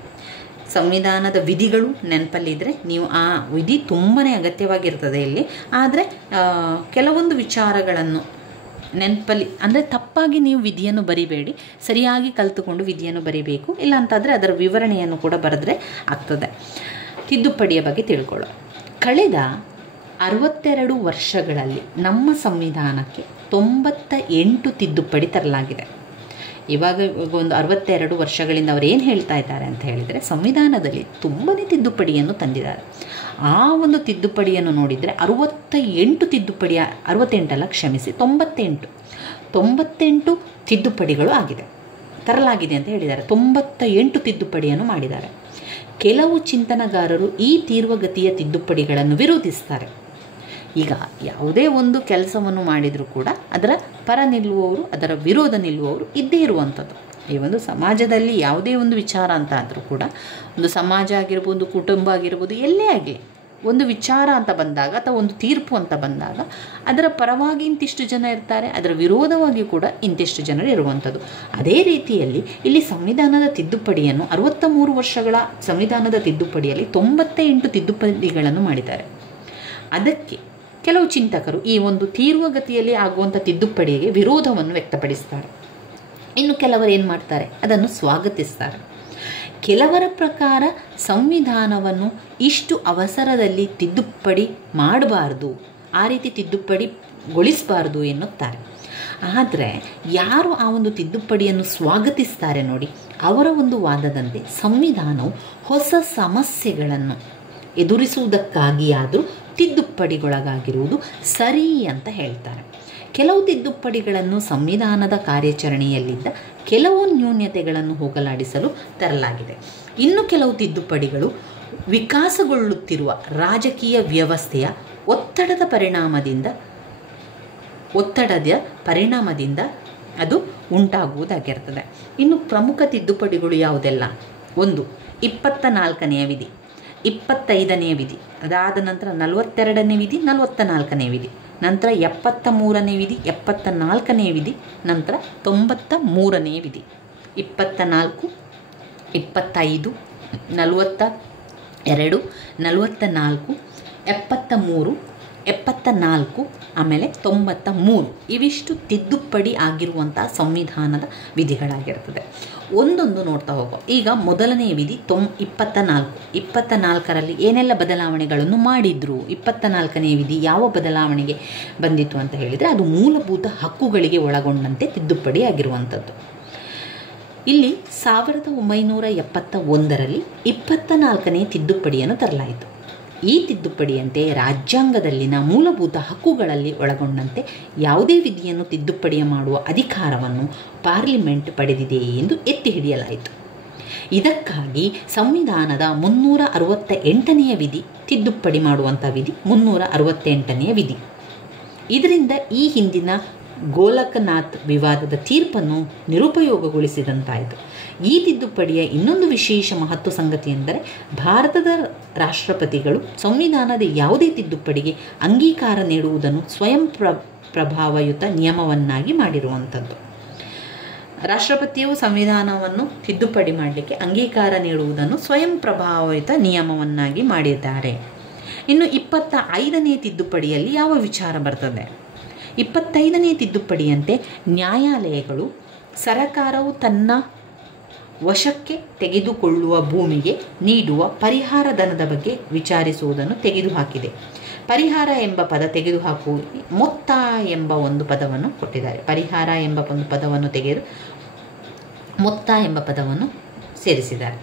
ಸಂವಿಧಾನದ ವಿಧಿಗಳು ನೆನಪಲ್ಲಿದ್ದರೆ ನೀವು ಆ ವಿಧಿ ತುಂಬಾ ಅಗತ್ಯವಾಗಿರ್ತದೆ ಇಲ್ಲಿ. ಆದರೆ ಕೆಲವೊಂದು ವಿಚಾರಗಳನ್ನು ನೆನಪಲ್ಲಿ, ಅಂದರೆ ತಪ್ಪಾಗಿ ನೀವು ವಿಧಿಯನ್ನು ಬರಿಬೇಡಿ, ಸರಿಯಾಗಿ ಕಲಿತುಕೊಂಡು ವಿಧಿಯನ್ನು ಬರಿಬೇಕು. ಇಲ್ಲ ಅಂತಾದರೆ ಅದರ ವಿವರಣೆಯನ್ನು ಕೂಡ ಬರೆದ್ರೆ ಆಗ್ತದೆ. ತಿದ್ದುಪಡಿಯ ಬಗ್ಗೆ ತಿಳ್ಕೊಳ್ಳೋಣ. ಕಳೆದ 62 ವರ್ಷಗಳಲ್ಲಿ ನಮ್ಮ ಸಂವಿಧಾನಕ್ಕೆ 98 ತಿದ್ದುಪಡಿ ತರಲಾಗಿದೆ. ಇವಾಗ ಒಂದು 62 ವರ್ಷಗಳಿಂದ ಅವರು ಏನು ಹೇಳ್ತಾ ಇದ್ದಾರೆ ಅಂತ ಹೇಳಿದರೆ, ಸಂವಿಧಾನದಲ್ಲಿ ತುಂಬಾ ತಿದ್ದುಪಡಿಯನ್ನು ತಂದಿದ್ದಾರೆ. ಆ ಒಂದು ತಿದ್ದುಪಡಿಯನ್ನು ನೋಡಿದರೆ 68 ತಿದ್ದುಪಡಿಯ 68 ಅಲ್ಲ, ಕ್ಷಮಿಸಿ 98 ತಿದ್ದುಪಡಿಗಳು ಆಗಿದೆ, ತರಲಾಗಿದೆ ಅಂತ ಹೇಳಿದ್ದಾರೆ. 98 ತಿದ್ದುಪಡಿಯನ್ನು ಮಾಡಿದ್ದಾರೆ. ಕೆಲವು ಚಿಂತನಗಾರರು ಈ ತೀವ್ರಗತಿಯ ತಿದ್ದುಪಡಿಗಳನ್ನು ವಿರೋಧಿಸ್ತಾರೆ. ಈಗ ಯಾವುದೇ ಒಂದು ಕೆಲಸವನ್ನು ಮಾಡಿದರೂ ಕೂಡ ಅದರ ಪರ ನಿಲ್ಲುವವರು, ಅದರ ವಿರೋಧ ನಿಲ್ಲುವವರು ಇದ್ದೇ ಇರುವಂಥದ್ದು. ಈ ಒಂದು ಸಮಾಜದಲ್ಲಿ ಯಾವುದೇ ಒಂದು ವಿಚಾರ ಅಂತ ಆದರೂ ಕೂಡ, ಒಂದು ಸಮಾಜ ಆಗಿರ್ಬೋದು, ಕುಟುಂಬ ಆಗಿರ್ಬೋದು, ಎಲ್ಲೇ ಆಗಲಿ ಒಂದು ವಿಚಾರ ಅಂತ ಬಂದಾಗ ಅಥವಾ ಒಂದು ತೀರ್ಪು ಅಂತ ಬಂದಾಗ ಅದರ ಪರವಾಗಿ ಇಂತಿಷ್ಟು ಜನ ಇರ್ತಾರೆ, ಅದರ ವಿರೋಧವಾಗಿ ಕೂಡ ಇಂತಿಷ್ಟು ಜನರು ಇರುವಂಥದ್ದು. ಅದೇ ರೀತಿಯಲ್ಲಿ ಇಲ್ಲಿ ಸಂವಿಧಾನದ ತಿದ್ದುಪಡಿಯನ್ನು 63 ವರ್ಷಗಳ ಸಂವಿಧಾನದ ತಿದ್ದುಪಡಿಯಲ್ಲಿ 98 ತಿದ್ದುಪಡಿಗಳನ್ನು ಮಾಡಿದ್ದಾರೆ. ಅದಕ್ಕೆ ಕೆಲವು ಚಿಂತಕರು ಈ ಒಂದು ತೀವ್ರಗತಿಯಲ್ಲಿ ಆಗುವಂಥ ತಿದ್ದುಪಡಿಗೆ ವಿರೋಧವನ್ನು ವ್ಯಕ್ತಪಡಿಸ್ತಾರೆ. ಇನ್ನು ಕೆಲವರು ಏನು ಮಾಡ್ತಾರೆ, ಅದನ್ನು ಸ್ವಾಗತಿಸ್ತಾರೆ. ಕೆಲವರ ಪ್ರಕಾರ ಸಂವಿಧಾನವನ್ನು ಇಷ್ಟು ಅವಸರದಲ್ಲಿ ತಿದ್ದುಪಡಿ ಮಾಡಬಾರ್ದು, ಆ ರೀತಿ ತಿದ್ದುಪಡಿಗೊಳಿಸಬಾರ್ದು ಎನ್ನುತ್ತಾರೆ. ಆದರೆ ಯಾರು ಆ ಒಂದು ತಿದ್ದುಪಡಿಯನ್ನು ಸ್ವಾಗತಿಸ್ತಾರೆ ನೋಡಿ, ಅವರ ಒಂದು ವಾದದಂತೆ ಸಂವಿಧಾನವು ಹೊಸ ಸಮಸ್ಯೆಗಳನ್ನು ಎದುರಿಸುವುದಕ್ಕಾಗಿಯಾದರೂ ತಿದ್ದುಪಡಿಗೊಳಗಾಗಿರುವುದು ಸರಿ ಅಂತ ಹೇಳ್ತಾರೆ. ಕೆಲವು ತಿದ್ದುಪಡಿಗಳನ್ನು ಸಂವಿಧಾನದ ಕಾರ್ಯಾಚರಣೆಯಲ್ಲಿದ್ದ ಕೆಲವು ನ್ಯೂನತೆಗಳನ್ನು ಹೋಗಲಾಡಿಸಲು ತರಲಾಗಿದೆ. ಇನ್ನು ಕೆಲವು ತಿದ್ದುಪಡಿಗಳು ವಿಕಾಸಗೊಳ್ಳುತ್ತಿರುವ ರಾಜಕೀಯ ವ್ಯವಸ್ಥೆಯ ಒತ್ತಡದ ಪರಿಣಾಮದಿಂದ ಅದು ಉಂಟಾಗುವುದಾಗಿರ್ತದೆ. ಇನ್ನು ಪ್ರಮುಖ ತಿದ್ದುಪಡಿಗಳು ಯಾವುದೆಲ್ಲ? 1. 24ನೇ ವಿಧಿ, 25ನೇ ವಿಧಿ, ಅದಾದ ನಂತರ 42ನೇ ವಿಧಿ, 44ನೇ ವಿಧಿ, ನಂತರ 73ನೇ ವಿಧಿ, 74ನೇ ವಿಧಿ, ನಂತರ 93ನೇ ವಿಧಿ. 24, 25, 42, 44, 73, 74, ಆಮೇಲೆ 93 ಇವಿಷ್ಟು ತಿದ್ದುಪಡಿ ಆಗಿರುವಂಥ ಸಂವಿಧಾನದ ವಿಧಿಗಳಾಗಿರ್ತದೆ. ಒಂದೊಂದು ನೋಡ್ತಾ ಹೋಗೋ. ಈಗ ಮೊದಲನೇ ವಿಧಿ 24ರಲ್ಲಿ ಏನೆಲ್ಲ ಬದಲಾವಣೆಗಳನ್ನು ಮಾಡಿದ್ರು? 24ನೇ ವಿಧಿ ಯಾವ ಬದಲಾವಣೆಗೆ ಬಂದಿತ್ತು ಅಂತ ಹೇಳಿದರೆ, ಅದು ಮೂಲಭೂತ ಹಕ್ಕುಗಳಿಗೆ ಒಳಗೊಂಡಂತೆ ತಿದ್ದುಪಡಿ ಆಗಿರುವಂಥದ್ದು. ಇಲ್ಲಿ 1971ರಲ್ಲಿ 24ನೇ ತಿದ್ದುಪಡಿಯನ್ನು ತರಲಾಯಿತು. ಈ ತಿದ್ದುಪಡಿಯಂತೆ ರಾಜ್ಯಾಂಗದಲ್ಲಿನ ಮೂಲಭೂತ ಹಕ್ಕುಗಳಲ್ಲಿ ಒಳಗೊಂಡಂತೆ ಯಾವುದೇ ವಿಧಿಯನ್ನು ತಿದ್ದುಪಡಿ ಮಾಡುವ ಅಧಿಕಾರವನ್ನು ಪಾರ್ಲಿಮೆಂಟ್ ಪಡೆದಿದೆ ಎಂದು ಎತ್ತಿ ಹಿಡಿಯಲಾಯಿತು. ಇದಕ್ಕಾಗಿ ಸಂವಿಧಾನದ 368ನೇ ವಿಧಿ ತಿದ್ದುಪಡಿ ಮಾಡುವಂಥ ವಿಧಿ 368ನೇ ವಿಧಿ. ಇದರಿಂದ ಈ ಹಿಂದಿನ ಗೋಲಕನಾಥ್ ವಿವಾದದ ತೀರ್ಪನ್ನು ನಿರುಪಯೋಗಗೊಳಿಸಿದಂತಾಯಿತು. ಈ ತಿದ್ದುಪಡಿಯ ಇನ್ನೊಂದು ವಿಶೇಷ ಮಹತ್ವ ಸಂಗತಿ ಎಂದರೆ, ಭಾರತದ ರಾಷ್ಟ್ರಪತಿಗಳು ಸಂವಿಧಾನದ ಯಾವುದೇ ತಿದ್ದುಪಡಿಗೆ ಅಂಗೀಕಾರ ನೀಡುವುದನ್ನು ಸ್ವಯಂ ಪ್ರಭಾವಯುತ ನಿಯಮವನ್ನಾಗಿ ಮಾಡಿರುವಂಥದ್ದು. ರಾಷ್ಟ್ರಪತಿಯು ಸಂವಿಧಾನವನ್ನು ತಿದ್ದುಪಡಿ ಮಾಡಲಿಕ್ಕೆ ಅಂಗೀಕಾರ ನೀಡುವುದನ್ನು ಸ್ವಯಂ ಪ್ರಭಾವಯುತ ನಿಯಮವನ್ನಾಗಿ ಮಾಡಿದ್ದಾರೆ. ಇನ್ನು 25ನೇ ತಿದ್ದುಪಡಿಯಲ್ಲಿ ಯಾವ ವಿಚಾರ ಬರ್ತದೆ? 25ನೇ ತಿದ್ದುಪಡಿಯಂತೆ ನ್ಯಾಯಾಲಯಗಳು ಸರಕಾರವು ತನ್ನ ವಶಕ್ಕೆ ತೆಗೆದುಕೊಳ್ಳುವ ಭೂಮಿಗೆ ನೀಡುವ ಪರಿಹಾರ ಧನದ ಬಗ್ಗೆ ವಿಚಾರಿಸುವುದನ್ನು ತೆಗೆದುಹಾಕಿದೆ. ಪರಿಹಾರ ಎಂಬ ಪದ ತೆಗೆದುಹಾಕು, ಮೊತ್ತ ಎಂಬ ಒಂದು ಪದವನ್ನು ಕೊಟ್ಟಿದ್ದಾರೆ. ಪರಿಹಾರ ಎಂಬ ಒಂದು ಪದವನ್ನು ತೆಗೆದು ಮೊತ್ತ ಎಂಬ ಪದವನ್ನು ಸೇರಿಸಿದ್ದಾರೆ.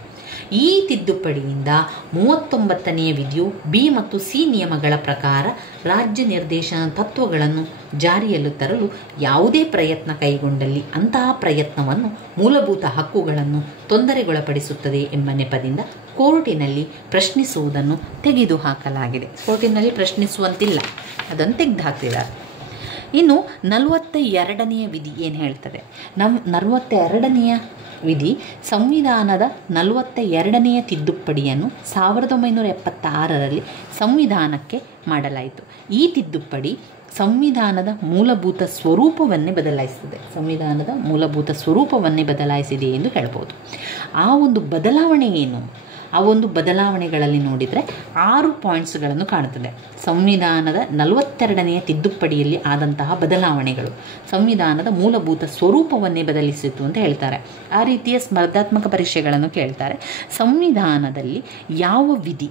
ಈ ತಿದ್ದುಪಡಿಯಿಂದ 39ನೇ ವಿಧಿಯು ಬಿ ಮತ್ತು ಸಿ ನಿಯಮಗಳ ಪ್ರಕಾರ ರಾಜ್ಯ ನಿರ್ದೇಶನ ತತ್ವಗಳನ್ನು ಜಾರಿಯಲ್ಲೂ ತರಲು ಯಾವುದೇ ಪ್ರಯತ್ನ ಕೈಗೊಂಡಲ್ಲಿ ಅಂತಹ ಪ್ರಯತ್ನವನ್ನು ಮೂಲಭೂತ ಹಕ್ಕುಗಳನ್ನು ತೊಂದರೆಗೊಳಪಡಿಸುತ್ತದೆ ಎಂಬ ನೆಪದಿಂದ ಕೋರ್ಟಿನಲ್ಲಿ ಪ್ರಶ್ನಿಸುವುದನ್ನು ತೆಗೆದುಹಾಕಲಾಗಿದೆ. ಕೋರ್ಟಿನಲ್ಲಿ ಪ್ರಶ್ನಿಸುವಂತಿಲ್ಲ, ಅದನ್ನು ತೆಗೆದುಹಾಕಿದ್ದಾರೆ. ಇನ್ನು 42ನೇ ವಿಧಿ ಏನು ಹೇಳ್ತದೆ? 42ನೇ ವಿಧಿ ಸಂವಿಧಾನದ 42ನೇ ತಿದ್ದುಪಡಿಯನ್ನು 1976ರಲ್ಲಿ ಸಂವಿಧಾನಕ್ಕೆ ಮಾಡಲಾಯಿತು. ಈ ತಿದ್ದುಪಡಿ ಸಂವಿಧಾನದ ಮೂಲಭೂತ ಸ್ವರೂಪವನ್ನೇ ಬದಲಾಯಿಸಿದೆ. ಸಂವಿಧಾನದ ಮೂಲಭೂತ ಸ್ವರೂಪವನ್ನೇ ಬದಲಾಯಿಸಿದೆ ಎಂದು ಹೇಳ್ಬೋದು. ಆ ಒಂದು ಬದಲಾವಣೆ ಏನು? ಆ ಒಂದು ಬದಲಾವಣೆಗಳಲ್ಲಿ ನೋಡಿದರೆ 6 ಪಾಯಿಂಟ್ಸ್ಗಳನ್ನು ಕಾಣುತ್ತದೆ. ಸಂವಿಧಾನದ 42ನೇ ತಿದ್ದುಪಡಿಯಲ್ಲಿ ಆದಂತಹ ಬದಲಾವಣೆಗಳು ಸಂವಿಧಾನದ ಮೂಲಭೂತ ಸ್ವರೂಪವನ್ನೇ ಬದಲಿಸಿತು ಅಂತ ಹೇಳ್ತಾರೆ. ಆ ರೀತಿಯ ಸ್ಪರ್ಧಾತ್ಮಕ ಪರೀಕ್ಷೆಗಳನ್ನು ಕೇಳ್ತಾರೆ. ಸಂವಿಧಾನದಲ್ಲಿ ಯಾವ ವಿಧಿ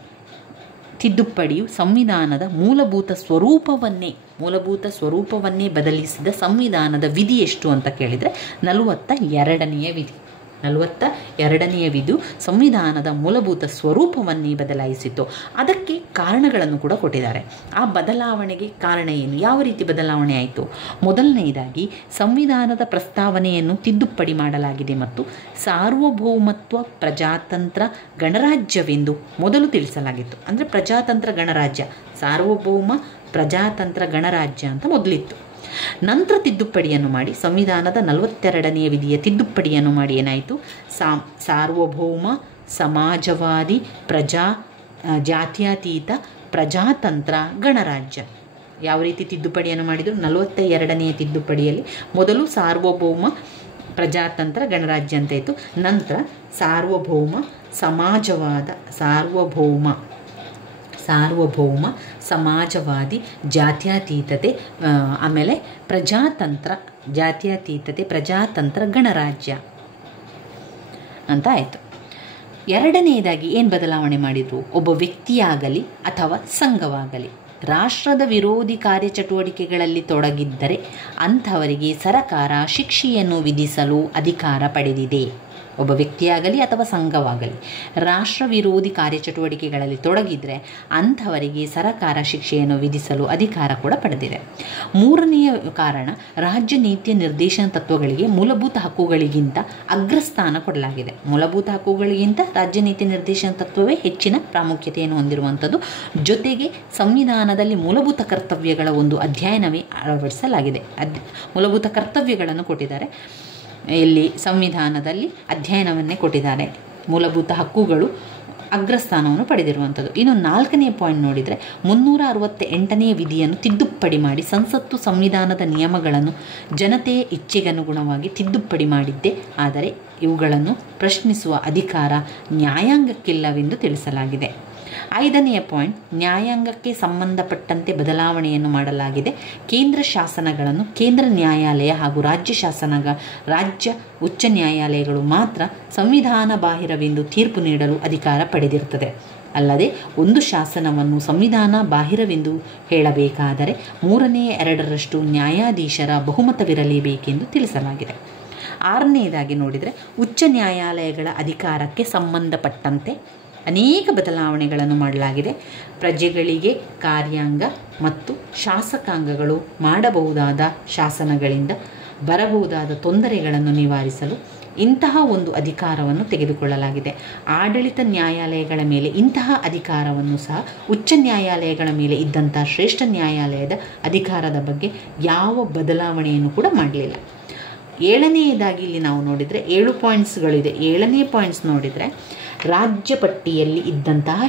ತಿದ್ದುಪಡಿಯು ಸಂವಿಧಾನದ ಮೂಲಭೂತ ಸ್ವರೂಪವನ್ನೇ ಬದಲಿಸಿದ ಸಂವಿಧಾನದ ವಿಧಿ ಎಷ್ಟು ಅಂತ ಕೇಳಿದರೆ 42ನೇ ವಿಧಿ. 42ನೇ ವಿಧಿ ಸಂವಿಧಾನದ ಮೂಲಭೂತ ಸ್ವರೂಪವನ್ನೇ ಬದಲಾಯಿಸಿತು. ಅದಕ್ಕೆ ಕಾರಣಗಳನ್ನು ಕೂಡ ಕೊಟ್ಟಿದ್ದಾರೆ. ಆ ಬದಲಾವಣೆಗೆ ಕಾರಣ ಏನು? ಯಾವ ರೀತಿ ಬದಲಾವಣೆ ಆಯಿತು? ಮೊದಲನೆಯದಾಗಿ ಸಂವಿಧಾನದ ಪ್ರಸ್ತಾವನೆಯನ್ನು ತಿದ್ದುಪಡಿ ಮಾಡಲಾಗಿದೆ ಮತ್ತು ಸಾರ್ವಭೌಮತ್ವ ಪ್ರಜಾತಂತ್ರ ಗಣರಾಜ್ಯವೆಂದು ಮೊದಲು ತಿಳಿಸಲಾಗಿತ್ತು. ಅಂದರೆ ಪ್ರಜಾತಂತ್ರ ಗಣರಾಜ್ಯ, ಸಾರ್ವಭೌಮ ಪ್ರಜಾತಂತ್ರ ಗಣರಾಜ್ಯ ಅಂತ ಮೊದಲಿತ್ತು. ನಂತರ ತಿದ್ದುಪಡಿಯನ್ನು ಮಾಡಿ ಸಂವಿಧಾನದ 42ನೇ ವಿಧಿಯ ತಿದ್ದುಪಡಿಯನ್ನು ಮಾಡಿ ಏನಾಯಿತು? ಸಾರ್ವಭೌಮ, ಸಮಾಜವಾದಿ, ಜಾತ್ಯತೀತ ಪ್ರಜಾತಂತ್ರ ಗಣರಾಜ್ಯ. ಯಾವ ರೀತಿ ತಿದ್ದುಪಡಿಯನ್ನು ಮಾಡಿದರು? 42ನೇ ತಿದ್ದುಪಡಿಯಲ್ಲಿ ಮೊದಲು ಸಾರ್ವಭೌಮ ಪ್ರಜಾತಂತ್ರ ಗಣರಾಜ್ಯ ಅಂತ ಇತ್ತು. ನಂತರ ಸಾರ್ವಭೌಮ ಸಮಾಜವಾದ ಸಾರ್ವಭೌಮ ಸಮಾಜವಾದಿ ಜಾತ್ಯತೀತತೆ, ಆಮೇಲೆ ಪ್ರಜಾತಂತ್ರ ಜಾತ್ಯತೀತತೆ ಪ್ರಜಾತಂತ್ರ ಗಣರಾಜ್ಯ ಅಂತ ಆಯಿತು. ಎರಡನೆಯದಾಗಿ ಏನು ಬದಲಾವಣೆ ಮಾಡಿದರು? ಒಬ್ಬ ವ್ಯಕ್ತಿಯಾಗಲಿ ಅಥವಾ ಸಂಘವಾಗಲಿ ರಾಷ್ಟ್ರದ ವಿರೋಧಿ ಕಾರ್ಯಚಟುವಟಿಕೆಗಳಲ್ಲಿ ತೊಡಗಿದ್ದರೆ ಅಂಥವರಿಗೆ ಸರಕಾರ ಶಿಕ್ಷೆಯನ್ನು ವಿಧಿಸಲು ಅಧಿಕಾರ ಪಡೆದಿದೆ. ಒಬ್ಬ ವ್ಯಕ್ತಿಯಾಗಲಿ ಅಥವಾ ಸಂಘವಾಗಲಿ ರಾಷ್ಟ್ರ ವಿರೋಧಿ ಕಾರ್ಯಚಟುವಟಿಕೆಗಳಲ್ಲಿ ತೊಡಗಿದರೆ ಅಂಥವರಿಗೆ ಸರಕಾರ ಶಿಕ್ಷೆಯನ್ನು ವಿಧಿಸಲು ಅಧಿಕಾರ ಕೂಡ ಪಡೆದಿದೆ. ಮೂರನೆಯ ಕಾರಣ, ರಾಜ್ಯ ನೀತಿಯ ನಿರ್ದೇಶನ ತತ್ವಗಳಿಗೆ ಮೂಲಭೂತ ಹಕ್ಕುಗಳಿಗಿಂತ ಅಗ್ರಸ್ಥಾನ ಕೊಡಲಾಗಿದೆ. ಮೂಲಭೂತ ಹಕ್ಕುಗಳಿಗಿಂತ ರಾಜ್ಯ ನೀತಿ ನಿರ್ದೇಶನ ತತ್ವವೇ ಹೆಚ್ಚಿನ ಪ್ರಾಮುಖ್ಯತೆಯನ್ನು ಹೊಂದಿರುವಂಥದ್ದು. ಜೊತೆಗೆ ಸಂವಿಧಾನದಲ್ಲಿ ಮೂಲಭೂತ ಕರ್ತವ್ಯಗಳ ಒಂದು ಅಧ್ಯಯನವೇ ಅಳವಡಿಸಲಾಗಿದೆ. ಮೂಲಭೂತ ಕರ್ತವ್ಯಗಳನ್ನು ಕೊಟ್ಟಿದ್ದಾರೆ. ಇಲ್ಲಿ ಸಂವಿಧಾನದಲ್ಲಿ ಅಧ್ಯಯನವನ್ನೇ ಕೊಟ್ಟಿದ್ದಾರೆ. ಮೂಲಭೂತ ಹಕ್ಕುಗಳು ಅಗ್ರಸ್ಥಾನವನ್ನು ಪಡೆದಿರುವಂಥದ್ದು. ಇನ್ನು 4ನೇ ಪಾಯಿಂಟ್ ನೋಡಿದರೆ 368ನೇ ವಿಧಿಯನ್ನು ತಿದ್ದುಪಡಿ ಮಾಡಿ ಸಂಸತ್ತು ಸಂವಿಧಾನದ ನಿಯಮಗಳನ್ನು ಜನತೆಯ ಇಚ್ಛೆಗನುಗುಣವಾಗಿ ತಿದ್ದುಪಡಿ ಮಾಡಿದ್ದೇ ಆದರೆ ಇವುಗಳನ್ನು ಪ್ರಶ್ನಿಸುವ ಅಧಿಕಾರ ನ್ಯಾಯಾಂಗಕ್ಕಿಲ್ಲವೆಂದು ತಿಳಿಸಲಾಗಿದೆ. 5ನೇ ಪಾಯಿಂಟ್, ನ್ಯಾಯಾಂಗಕ್ಕೆ ಸಂಬಂಧಪಟ್ಟಂತೆ ಬದಲಾವಣೆಯನ್ನು ಮಾಡಲಾಗಿದೆ. ಕೇಂದ್ರ ಶಾಸನಗಳನ್ನು ಕೇಂದ್ರ ನ್ಯಾಯಾಲಯ ಹಾಗೂ ರಾಜ್ಯ ಉಚ್ಚ ನ್ಯಾಯಾಲಯಗಳು ಮಾತ್ರ ಸಂವಿಧಾನ ಬಾಹಿರವೆಂದು ತೀರ್ಪು ನೀಡಲು ಅಧಿಕಾರ ಪಡೆದಿರುತ್ತದೆ. ಅಲ್ಲದೆ ಒಂದು ಶಾಸನವನ್ನು ಸಂವಿಧಾನ ಬಾಹಿರವೆಂದು ಹೇಳಬೇಕಾದರೆ 2/3 ನ್ಯಾಯಾಧೀಶರ ಬಹುಮತವಿರಲೇಬೇಕೆಂದು ತಿಳಿಸಲಾಗಿದೆ. 6ನೇದಾಗಿ ನೋಡಿದರೆ ಉಚ್ಚ ನ್ಯಾಯಾಲಯಗಳ ಅಧಿಕಾರಕ್ಕೆ ಸಂಬಂಧಪಟ್ಟಂತೆ ಅನೇಕ ಬದಲಾವಣೆಗಳನ್ನು ಮಾಡಲಾಗಿದೆ. ಪ್ರಜೆಗಳಿಗೆ ಕಾರ್ಯಾಂಗ ಮತ್ತು ಶಾಸಕಾಂಗಗಳು ಮಾಡಬಹುದಾದ ಶಾಸನಗಳಿಂದ ಬರಬಹುದಾದ ತೊಂದರೆಗಳನ್ನು ನಿವಾರಿಸಲು ಇಂತಹ ಒಂದು ಅಧಿಕಾರವನ್ನು ತೆಗೆದುಕೊಳ್ಳಲಾಗಿದೆ. ಆಡಳಿತ ನ್ಯಾಯಾಲಯಗಳ ಮೇಲೆ ಇಂತಹ ಅಧಿಕಾರವನ್ನು ಸಹ ಉಚ್ಚ ನ್ಯಾಯಾಲಯಗಳ ಮೇಲೆ ಇದ್ದಂಥ ಶ್ರೇಷ್ಠ ನ್ಯಾಯಾಲಯದ ಅಧಿಕಾರದ ಬಗ್ಗೆ ಯಾವ ಬದಲಾವಣೆಯನ್ನು ಕೂಡ ಮಾಡಲಿಲ್ಲ. 7ನೇದಾಗಿ ಇಲ್ಲಿ ನಾವು ನೋಡಿದರೆ 7 ಪಾಯಿಂಟ್ಸ್ಗಳಿದೆ. 7ನೇ ಪಾಯಿಂಟ್ಸ್ ನೋಡಿದರೆ ರಾಜ್ಯ ಪಟ್ಟಿಯಲ್ಲಿ ಇದ್ದಂತಹ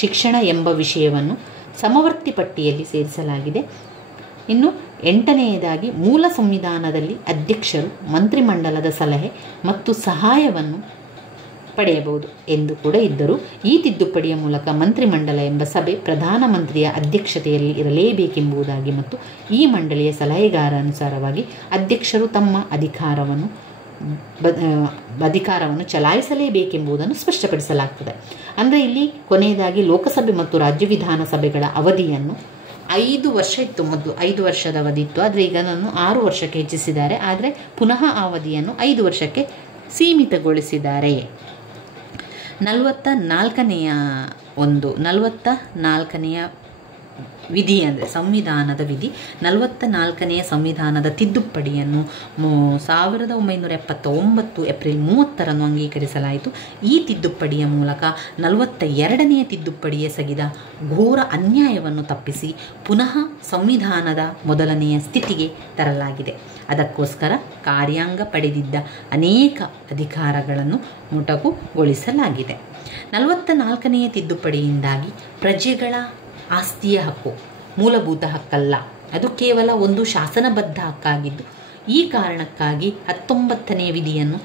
ಶಿಕ್ಷಣ ಎಂಬ ವಿಷಯವನ್ನು ಸಮವರ್ತಿ ಪಟ್ಟಿಯಲ್ಲಿ ಸೇರಿಸಲಾಗಿದೆ. ಇನ್ನು 8ನೇದಾಗಿ ಮೂಲ ಸಂವಿಧಾನದಲ್ಲಿ ಅಧ್ಯಕ್ಷರು ಮಂತ್ರಿಮಂಡಲದ ಸಲಹೆ ಮತ್ತು ಸಹಾಯವನ್ನು ಪಡೆಯಬಹುದು ಎಂದು ಕೂಡ ಇದ್ದರೂ ಈ ತಿದ್ದುಪಡಿಯ ಮೂಲಕ ಮಂತ್ರಿಮಂಡಲ ಎಂಬ ಸಭೆ ಪ್ರಧಾನಮಂತ್ರಿಯ ಅಧ್ಯಕ್ಷತೆಯಲ್ಲಿ ಇರಲೇಬೇಕೆಂಬುದಾಗಿ ಮತ್ತು ಈ ಮಂಡಳಿಯ ಸಲಹೆಗಾರನುಸಾರವಾಗಿ ಅಧ್ಯಕ್ಷರು ತಮ್ಮ ಅಧಿಕಾರವನ್ನು ಚಲಾಯಿಸಲೇಬೇಕೆಂಬುದನ್ನು ಸ್ಪಷ್ಟಪಡಿಸಲಾಗ್ತದೆ. ಅಂದರೆ ಇಲ್ಲಿ ಕೊನೆಯದಾಗಿ ಲೋಕಸಭೆ ಮತ್ತು ರಾಜ್ಯ ವಿಧಾನಸಭೆಗಳ ಅವಧಿಯನ್ನು 5 ವರ್ಷ ಇತ್ತು. ಮೊದಲು 5 ವರ್ಷದ ಅವಧಿ ಇತ್ತು. ಆದರೆ ಈಗ ಅದನ್ನು 6 ವರ್ಷಕ್ಕೆ ಹೆಚ್ಚಿಸಿದ್ದಾರೆ. ಆದರೆ ಪುನಃ ಅವಧಿಯನ್ನು 5 ವರ್ಷಕ್ಕೆ ಸೀಮಿತಗೊಳಿಸಿದ್ದಾರೆ. 44ನೇ ವಿಧಿ ಅಂದರೆ ಸಂವಿಧಾನದ ವಿಧಿ 44ನೇ ಸಂವಿಧಾನದ ತಿದ್ದುಪಡಿಯನ್ನು 1979 ಏಪ್ರಿಲ್ 30ರಂದು ಅಂಗೀಕರಿಸಲಾಯಿತು. ಈ ತಿದ್ದುಪಡಿಯ ಮೂಲಕ 42ನೇ ತಿದ್ದುಪಡಿ ಎಸಗಿದ ಘೋರ ಅನ್ಯಾಯವನ್ನು ತಪ್ಪಿಸಿ ಪುನಃ ಸಂವಿಧಾನದ ಮೊದಲನೆಯ ಸ್ಥಿತಿಗೆ ತರಲಾಗಿದೆ. ಅದಕ್ಕೋಸ್ಕರ ಕಾರ್ಯಾಂಗ ಪಡೆದಿದ್ದ ಅನೇಕ ಅಧಿಕಾರಗಳನ್ನು ಮೊಟಕುಗೊಳಿಸಲಾಗಿದೆ. 44ನೇ ತಿದ್ದುಪಡಿಯಿಂದಾಗಿ ಪ್ರಜೆಗಳ ಆಸ್ತಿಯ ಹಕ್ಕು ಮೂಲಭೂತ ಹಕ್ಕಲ್ಲ, ಅದು ಕೇವಲ ಒಂದು ಶಾಸನಬದ್ಧ ಹಕ್ಕಾಗಿದ್ದು ಈ ಕಾರಣಕ್ಕಾಗಿ 19ನೇ ವಿಧಿಯನ್ನು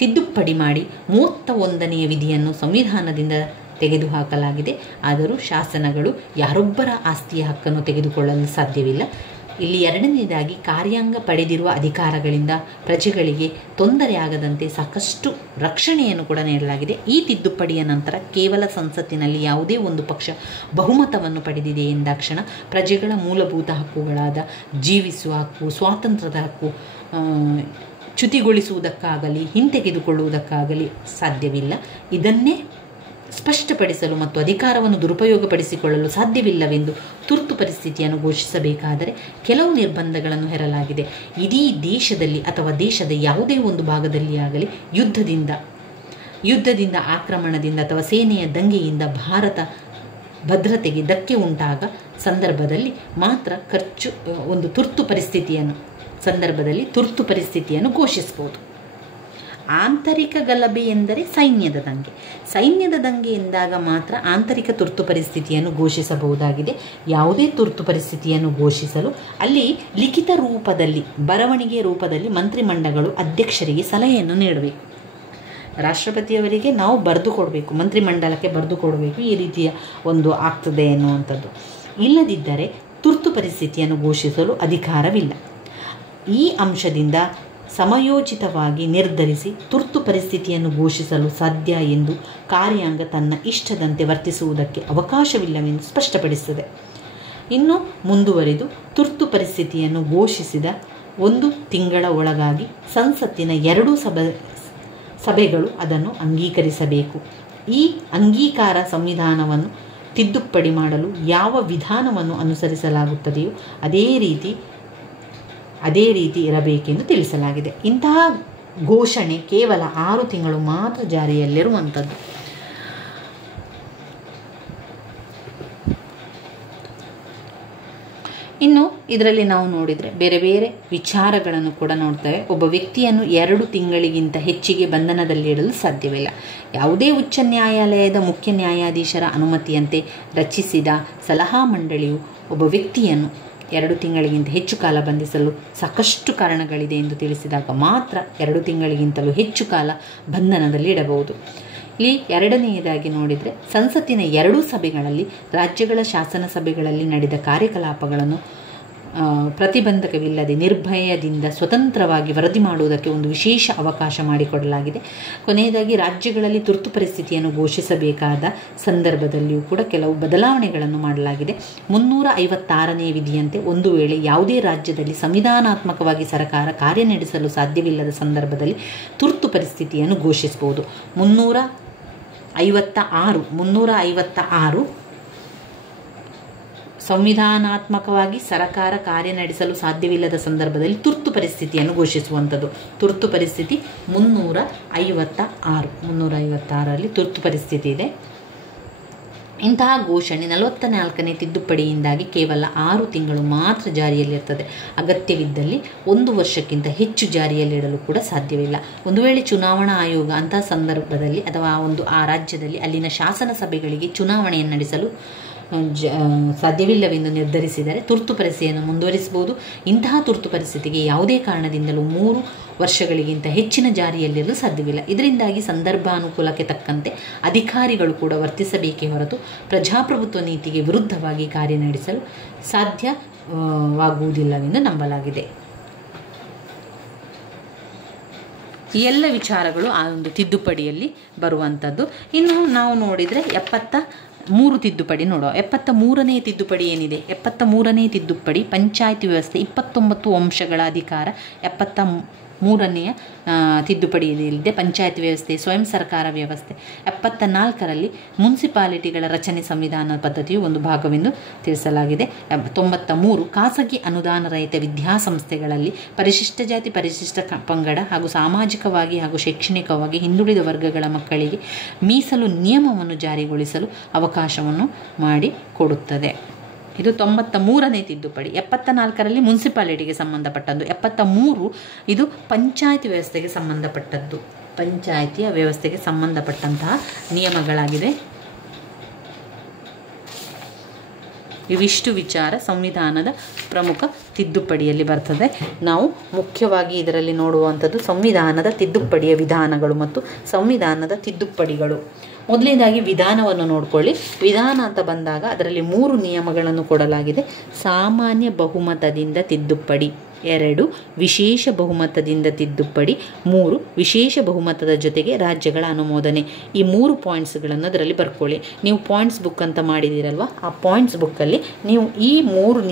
ತಿದ್ದುಪಡಿ ಮಾಡಿ 31ನೇ ವಿಧಿಯನ್ನು ಸಂವಿಧಾನದಿಂದ ತೆಗೆದುಹಾಕಲಾಗಿದೆ. ಆದರೂ ಶಾಸನಗಳು ಯಾರೊಬ್ಬರ ಆಸ್ತಿಯ ಹಕ್ಕನ್ನು ತೆಗೆದುಕೊಳ್ಳಲು ಸಾಧ್ಯವಿಲ್ಲ. ಇಲ್ಲಿ 2ನೇದಾಗಿ ಕಾರ್ಯಾಂಗ ಪಡೆದಿರುವ ಅಧಿಕಾರಗಳಿಂದ ಪ್ರಜೆಗಳಿಗೆ ತೊಂದರೆಯಾಗದಂತೆ ಸಾಕಷ್ಟು ರಕ್ಷಣೆಯನ್ನು ಕೂಡ ನೀಡಲಾಗಿದೆ. ಈ ತಿದ್ದುಪಡಿಯ ನಂತರ ಕೇವಲ ಸಂಸತ್ತಿನಲ್ಲಿ ಯಾವುದೇ ಒಂದು ಪಕ್ಷ ಬಹುಮತವನ್ನು ಪಡೆದಿದೆ ಎಂದಾಕ್ಷಣ ಪ್ರಜೆಗಳ ಮೂಲಭೂತ ಹಕ್ಕುಗಳಾದ ಜೀವಿಸುವ ಹಕ್ಕು, ಸ್ವಾತಂತ್ರ್ಯದ ಹಕ್ಕು ಚ್ಯುತಿಗೊಳಿಸುವುದಕ್ಕಾಗಲಿ ಹಿಂತೆಗೆದುಕೊಳ್ಳುವುದಕ್ಕಾಗಲಿ ಸಾಧ್ಯವಿಲ್ಲ. ಇದನ್ನೇ ಸ್ಪಷ್ಟಪಡಿಸಲು ಮತ್ತು ಅಧಿಕಾರವನ್ನು ದುರುಪಯೋಗಪಡಿಸಿಕೊಳ್ಳಲು ಸಾಧ್ಯವಿಲ್ಲವೆಂದು ತುರ್ತು ಪರಿಸ್ಥಿತಿಯನ್ನು ಘೋಷಿಸಬೇಕಾದರೆ ಕೆಲವು ನಿರ್ಬಂಧಗಳನ್ನು ಹೇರಲಾಗಿದೆ. ಇಡೀ ದೇಶದಲ್ಲಿ ಅಥವಾ ದೇಶದ ಯಾವುದೇ ಒಂದು ಭಾಗದಲ್ಲಿ ಆಗಲಿ ಯುದ್ಧದಿಂದ ಆಕ್ರಮಣದಿಂದ ಅಥವಾ ಸೇನೆಯ ದಂಗೆಯಿಂದ ಭಾರತ ಭದ್ರತೆಗೆ ಧಕ್ಕೆ ಉಂಟಾಗ ಸಂದರ್ಭದಲ್ಲಿ ಮಾತ್ರ ತುರ್ತು ಪರಿಸ್ಥಿತಿಯನ್ನು ಘೋಷಿಸಬಹುದು. ಆಂತರಿಕ ಗಲಭೆ ಎಂದರೆ ಸೈನ್ಯದ ದಂಗೆ. ಸೈನ್ಯದ ದಂಗೆ ಎಂದಾಗ ಮಾತ್ರ ಆಂತರಿಕ ತುರ್ತು ಪರಿಸ್ಥಿತಿಯನ್ನು ಘೋಷಿಸಬಹುದಾಗಿದೆ. ಯಾವುದೇ ತುರ್ತು ಪರಿಸ್ಥಿತಿಯನ್ನು ಘೋಷಿಸಲು ಅಲ್ಲಿ ಲಿಖಿತ ರೂಪದಲ್ಲಿ, ಬರವಣಿಗೆ ರೂಪದಲ್ಲಿ ಮಂತ್ರಿಮಂಡಲಗಳು ಅಧ್ಯಕ್ಷರಿಗೆ ಸಲಹೆಯನ್ನು ನೀಡಬೇಕು. ರಾಷ್ಟ್ರಪತಿಯವರಿಗೆ ನಾವು ಬರೆದು ಕೊಡಬೇಕು, ಮಂತ್ರಿಮಂಡಲಕ್ಕೆ ಬರೆದು ಕೊಡಬೇಕು, ಈ ರೀತಿಯ ಒಂದು ಆಗ್ತದೆ ಎನ್ನುವಂಥದ್ದು. ಇಲ್ಲದಿದ್ದರೆ ತುರ್ತು ಪರಿಸ್ಥಿತಿಯನ್ನು ಘೋಷಿಸಲು ಅಧಿಕಾರವಿಲ್ಲ. ಈ ಅಂಶದಿಂದ ಸಮಯೋಚಿತವಾಗಿ ನಿರ್ಧರಿಸಿ ತುರ್ತು ಪರಿಸ್ಥಿತಿಯನ್ನು ಘೋಷಿಸಲು ಸಾಧ್ಯ ಎಂದು ಕಾರ್ಯಾಂಗ ತನ್ನ ಇಷ್ಟದಂತೆ ವರ್ತಿಸುವುದಕ್ಕೆ ಅವಕಾಶವಿಲ್ಲವೆಂದು ಸ್ಪಷ್ಟಪಡಿಸುತ್ತದೆ. ಇನ್ನು ಮುಂದುವರಿದು ತುರ್ತು ಪರಿಸ್ಥಿತಿಯನ್ನು ಘೋಷಿಸಿದ 1 ತಿಂಗಳ ಒಳಗಾಗಿ ಸಂಸತ್ತಿನ 2 ಸಭೆಗಳು ಅದನ್ನು ಅಂಗೀಕರಿಸಬೇಕು. ಈ ಅಂಗೀಕಾರ ಸಂವಿಧಾನವನ್ನು ತಿದ್ದುಪಡಿ ಮಾಡಲು ಯಾವ ವಿಧಾನವನ್ನು ಅನುಸರಿಸಲಾಗುತ್ತದೆಯೋ ಅದೇ ರೀತಿ ಇರಬೇಕೆಂದು ತಿಳಿಸಲಾಗಿದೆ. ಇಂತಹ ಘೋಷಣೆ ಕೇವಲ 6 ತಿಂಗಳು ಮಾತ್ರ ಜಾರಿಯಲ್ಲಿರುವಂಥದ್ದು. ಇನ್ನು ಇದರಲ್ಲಿ ನಾವು ನೋಡಿದರೆ ಬೇರೆ ಬೇರೆ ವಿಚಾರಗಳನ್ನು ಕೂಡ ನೋಡ್ತೇವೆ. ಒಬ್ಬ ವ್ಯಕ್ತಿಯನ್ನು 2 ತಿಂಗಳಿಗಿಂತ ಹೆಚ್ಚಿಗೆ ಬಂಧನದಲ್ಲಿಡಲು ಸಾಧ್ಯವಿಲ್ಲ. ಯಾವುದೇ ಉಚ್ಚ ನ್ಯಾಯಾಲಯದ ಮುಖ್ಯ ನ್ಯಾಯಾಧೀಶರ ಅನುಮತಿಯಂತೆ ರಚಿಸಿದ ಸಲಹಾ ಮಂಡಳಿಯು ಒಬ್ಬ ವ್ಯಕ್ತಿಯನ್ನು 2 ತಿಂಗಳಿಗಿಂತ ಹೆಚ್ಚು ಕಾಲ ಬಂಧಿಸಲು ಸಾಕಷ್ಟು ಕಾರಣಗಳಿದೆ ಎಂದು ತಿಳಿಸಿದಾಗ ಮಾತ್ರ 2 ತಿಂಗಳಿಗಿಂತಲೂ ಹೆಚ್ಚು ಕಾಲ ಬಂಧನದಲ್ಲಿ ಇಡಬಹುದು. ಇಲ್ಲಿ ಎರಡನೆಯದಾಗಿ ನೋಡಿದರೆ ಸಂಸತ್ತಿನ 2 ಸಭೆಗಳಲ್ಲಿ ರಾಜ್ಯಗಳ ಶಾಸನ ಸಭೆಗಳಲ್ಲಿ ನಡೆದ ಕಾರ್ಯಕಲಾಪಗಳನ್ನು ಪ್ರತಿಬಂಧಕವಿಲ್ಲದೆ ನಿರ್ಭಯದಿಂದ ಸ್ವತಂತ್ರವಾಗಿ ವರದಿ ಮಾಡುವುದಕ್ಕೆ ಒಂದು ವಿಶೇಷ ಅವಕಾಶ ಮಾಡಿಕೊಡಲಾಗಿದೆ. ಕೊನೆಯದಾಗಿ ರಾಜ್ಯಗಳಲ್ಲಿ ತುರ್ತು ಪರಿಸ್ಥಿತಿಯನ್ನು ಘೋಷಿಸಬೇಕಾದ ಸಂದರ್ಭದಲ್ಲಿಯೂ ಕೂಡ ಕೆಲವು ಬದಲಾವಣೆಗಳನ್ನು ಮಾಡಲಾಗಿದೆ. 356ನೇ ವಿಧಿಯಂತೆ ಒಂದು ವೇಳೆ ಯಾವುದೇ ರಾಜ್ಯದಲ್ಲಿ ಸಂವಿಧಾನಾತ್ಮಕವಾಗಿ ಸರ್ಕಾರ ಕಾರ್ಯನಡೆಸಲು ಸಾಧ್ಯವಿಲ್ಲದ ಸಂದರ್ಭದಲ್ಲಿ ತುರ್ತು ಪರಿಸ್ಥಿತಿಯನ್ನು ಘೋಷಿಸಬಹುದು. 356 ಸಂವಿಧಾನಾತ್ಮಕವಾಗಿ ಸರ್ಕಾರ ಕಾರ್ಯನಡೆಸಲು ಸಾಧ್ಯವಿಲ್ಲದ ಸಂದರ್ಭದಲ್ಲಿ ತುರ್ತು ಪರಿಸ್ಥಿತಿಯನ್ನು ಘೋಷಿಸುವಂಥದ್ದು. ತುರ್ತು ಪರಿಸ್ಥಿತಿ 356ರಲ್ಲಿ ತುರ್ತು ಪರಿಸ್ಥಿತಿ ಇದೆ. ಇಂತಹ ಘೋಷಣೆ 44ನೇ ತಿದ್ದುಪಡಿಯಿಂದಾಗಿ ಕೇವಲ 6 ತಿಂಗಳು ಮಾತ್ರ ಜಾರಿಯಲ್ಲಿರ್ತದೆ. ಅಗತ್ಯವಿದ್ದಲ್ಲಿ 1 ವರ್ಷಕ್ಕಿಂತ ಹೆಚ್ಚು ಜಾರಿಯಲ್ಲಿಡಲು ಕೂಡ ಸಾಧ್ಯವಿಲ್ಲ. ಒಂದು ವೇಳೆ ಚುನಾವಣಾ ಆಯೋಗ ಅಂತಹ ಸಂದರ್ಭದಲ್ಲಿ ಅಥವಾ ಆ ರಾಜ್ಯದಲ್ಲಿ ಅಲ್ಲಿನ ಶಾಸನ ಸಭೆಗಳಿಗೆ ಚುನಾವಣೆಯನ್ನು ನಡೆಸಲು ಸಾಧ್ಯವಿಲ್ಲವೆಂದು ನಿರ್ಧರಿಸಿದರೆ ತುರ್ತು ಪರಿಸ್ಥಿತಿಯನ್ನು ಮುಂದುವರಿಸಬಹುದು. ಇಂತಹ ತುರ್ತು ಪರಿಸ್ಥಿತಿಗೆ ಯಾವುದೇ ಕಾರಣದಿಂದಲೂ 3 ವರ್ಷಗಳಿಗಿಂತ ಹೆಚ್ಚಿನ ಜಾರಿಯಲ್ಲಿರಲು ಸಾಧ್ಯವಿಲ್ಲ. ಇದರಿಂದಾಗಿ ಸಂದರ್ಭಾನುಕೂಲಕ್ಕೆ ತಕ್ಕಂತೆ ಅಧಿಕಾರಿಗಳು ಕೂಡ ವರ್ತಿಸಬೇಕೇ ಹೊರತು ಪ್ರಜಾಪ್ರಭುತ್ವ ನೀತಿಗೆ ವಿರುದ್ಧವಾಗಿ ಕಾರ್ಯನಡೆಸಲು ಸಾಧ್ಯವಾಗುವುದಿಲ್ಲವೆಂದು ನಂಬಲಾಗಿದೆ. ಈ ಎಲ್ಲ ವಿಚಾರಗಳು ಆ ಒಂದು ತಿದ್ದುಪಡಿಯಲ್ಲಿ ಬರುವಂಥದ್ದು. ಇನ್ನು ನಾವು ನೋಡಿದರೆ 73 ತಿದ್ದುಪಡಿ ನೋಡುವ. 73ನೇ ತಿದ್ದುಪಡಿ ಏನಿದೆ? 73ನೇ ತಿದ್ದುಪಡಿ ಪಂಚಾಯತ್ ವ್ಯವಸ್ಥೆ 29 ಅಂಶಗಳ ಅಧಿಕಾರ. 73ನೆಯ ತಿದ್ದುಪಡಿಯಲ್ಲಿದೆ ಪಂಚಾಯತ್ ವ್ಯವಸ್ಥೆ, ಸ್ವಯಂ ಸರ್ಕಾರ ವ್ಯವಸ್ಥೆ. 74ರಲ್ಲಿ ಮುನ್ಸಿಪಾಲಿಟಿಗಳ ರಚನೆ ಸಂವಿಧಾನ ಪದ್ಧತಿಯು ಒಂದು ಭಾಗವೆಂದು ತಿಳಿಸಲಾಗಿದೆ. 93 ಖಾಸಗಿ ಅನುದಾನ ರಹಿತ ವಿದ್ಯಾಸಂಸ್ಥೆಗಳಲ್ಲಿ ಪರಿಶಿಷ್ಟ ಜಾತಿ, ಪರಿಶಿಷ್ಟ ಪಂಗಡ ಹಾಗೂ ಸಾಮಾಜಿಕವಾಗಿ ಹಾಗೂ ಶೈಕ್ಷಣಿಕವಾಗಿ ಹಿಂದುಳಿದ ವರ್ಗಗಳ ಮಕ್ಕಳಿಗೆ ಮೀಸಲು ನಿಯಮವನ್ನು ಜಾರಿಗೊಳಿಸಲು ಅವಕಾಶವನ್ನು ಮಾಡಿಕೊಡುತ್ತದೆ. ಇದು 93ನೇ ತಿದ್ದುಪಡಿ. 74ರಲ್ಲಿ ಮುನ್ಸಿಪಾಲಿಟಿಗೆ ಸಂಬಂಧಪಟ್ಟದ್ದು. 73 ಇದು ಪಂಚಾಯತ್ ವ್ಯವಸ್ಥೆಗೆ ಸಂಬಂಧಪಟ್ಟದ್ದು. ಪಂಚಾಯತಿಯ ವ್ಯವಸ್ಥೆಗೆ ಸಂಬಂಧಪಟ್ಟಂತಹ ನಿಯಮಗಳಾಗಿದೆ. ಇವಿಷ್ಟು ವಿಚಾರ ಸಂವಿಧಾನದ ಪ್ರಮುಖ ತಿದ್ದುಪಡಿಯಲ್ಲಿ ಬರ್ತದೆ. ನಾವು ಮುಖ್ಯವಾಗಿ ಇದರಲ್ಲಿ ನೋಡುವಂಥದ್ದು ಸಂವಿಧಾನದ ತಿದ್ದುಪಡಿಯ ವಿಧಾನಗಳು ಮತ್ತು ಸಂವಿಧಾನದ ತಿದ್ದುಪಡಿಗಳು. ಮೊದಲನೇದಾಗಿ ವಿಧಾನವನ್ನು ನೋಡ್ಕೊಳ್ಳಿ. ವಿಧಾನ ಅಂತ ಬಂದಾಗ ಅದರಲ್ಲಿ 3 ನಿಯಮಗಳನ್ನು ಕೊಡಲಾಗಿದೆ. ಸಾಮಾನ್ಯ ಬಹುಮತದಿಂದ ತಿದ್ದುಪಡಿ, 2 ವಿಶೇಷ ಬಹುಮತದಿಂದ ತಿದ್ದುಪಡಿ, 3 ವಿಶೇಷ ಬಹುಮತದ ಜೊತೆಗೆ ರಾಜ್ಯಗಳ ಅನುಮೋದನೆ. ಈ 3 ಪಾಯಿಂಟ್ಸ್ಗಳನ್ನು ಅದರಲ್ಲಿ ಬರ್ಕೊಳ್ಳಿ. ನೀವು ಪಾಯಿಂಟ್ಸ್ ಬುಕ್ ಅಂತ ಮಾಡಿದ್ದೀರಲ್ವ, ಆ ಪಾಯಿಂಟ್ಸ್ ಬುಕ್ಕಲ್ಲಿ ನೀವು ಈ 3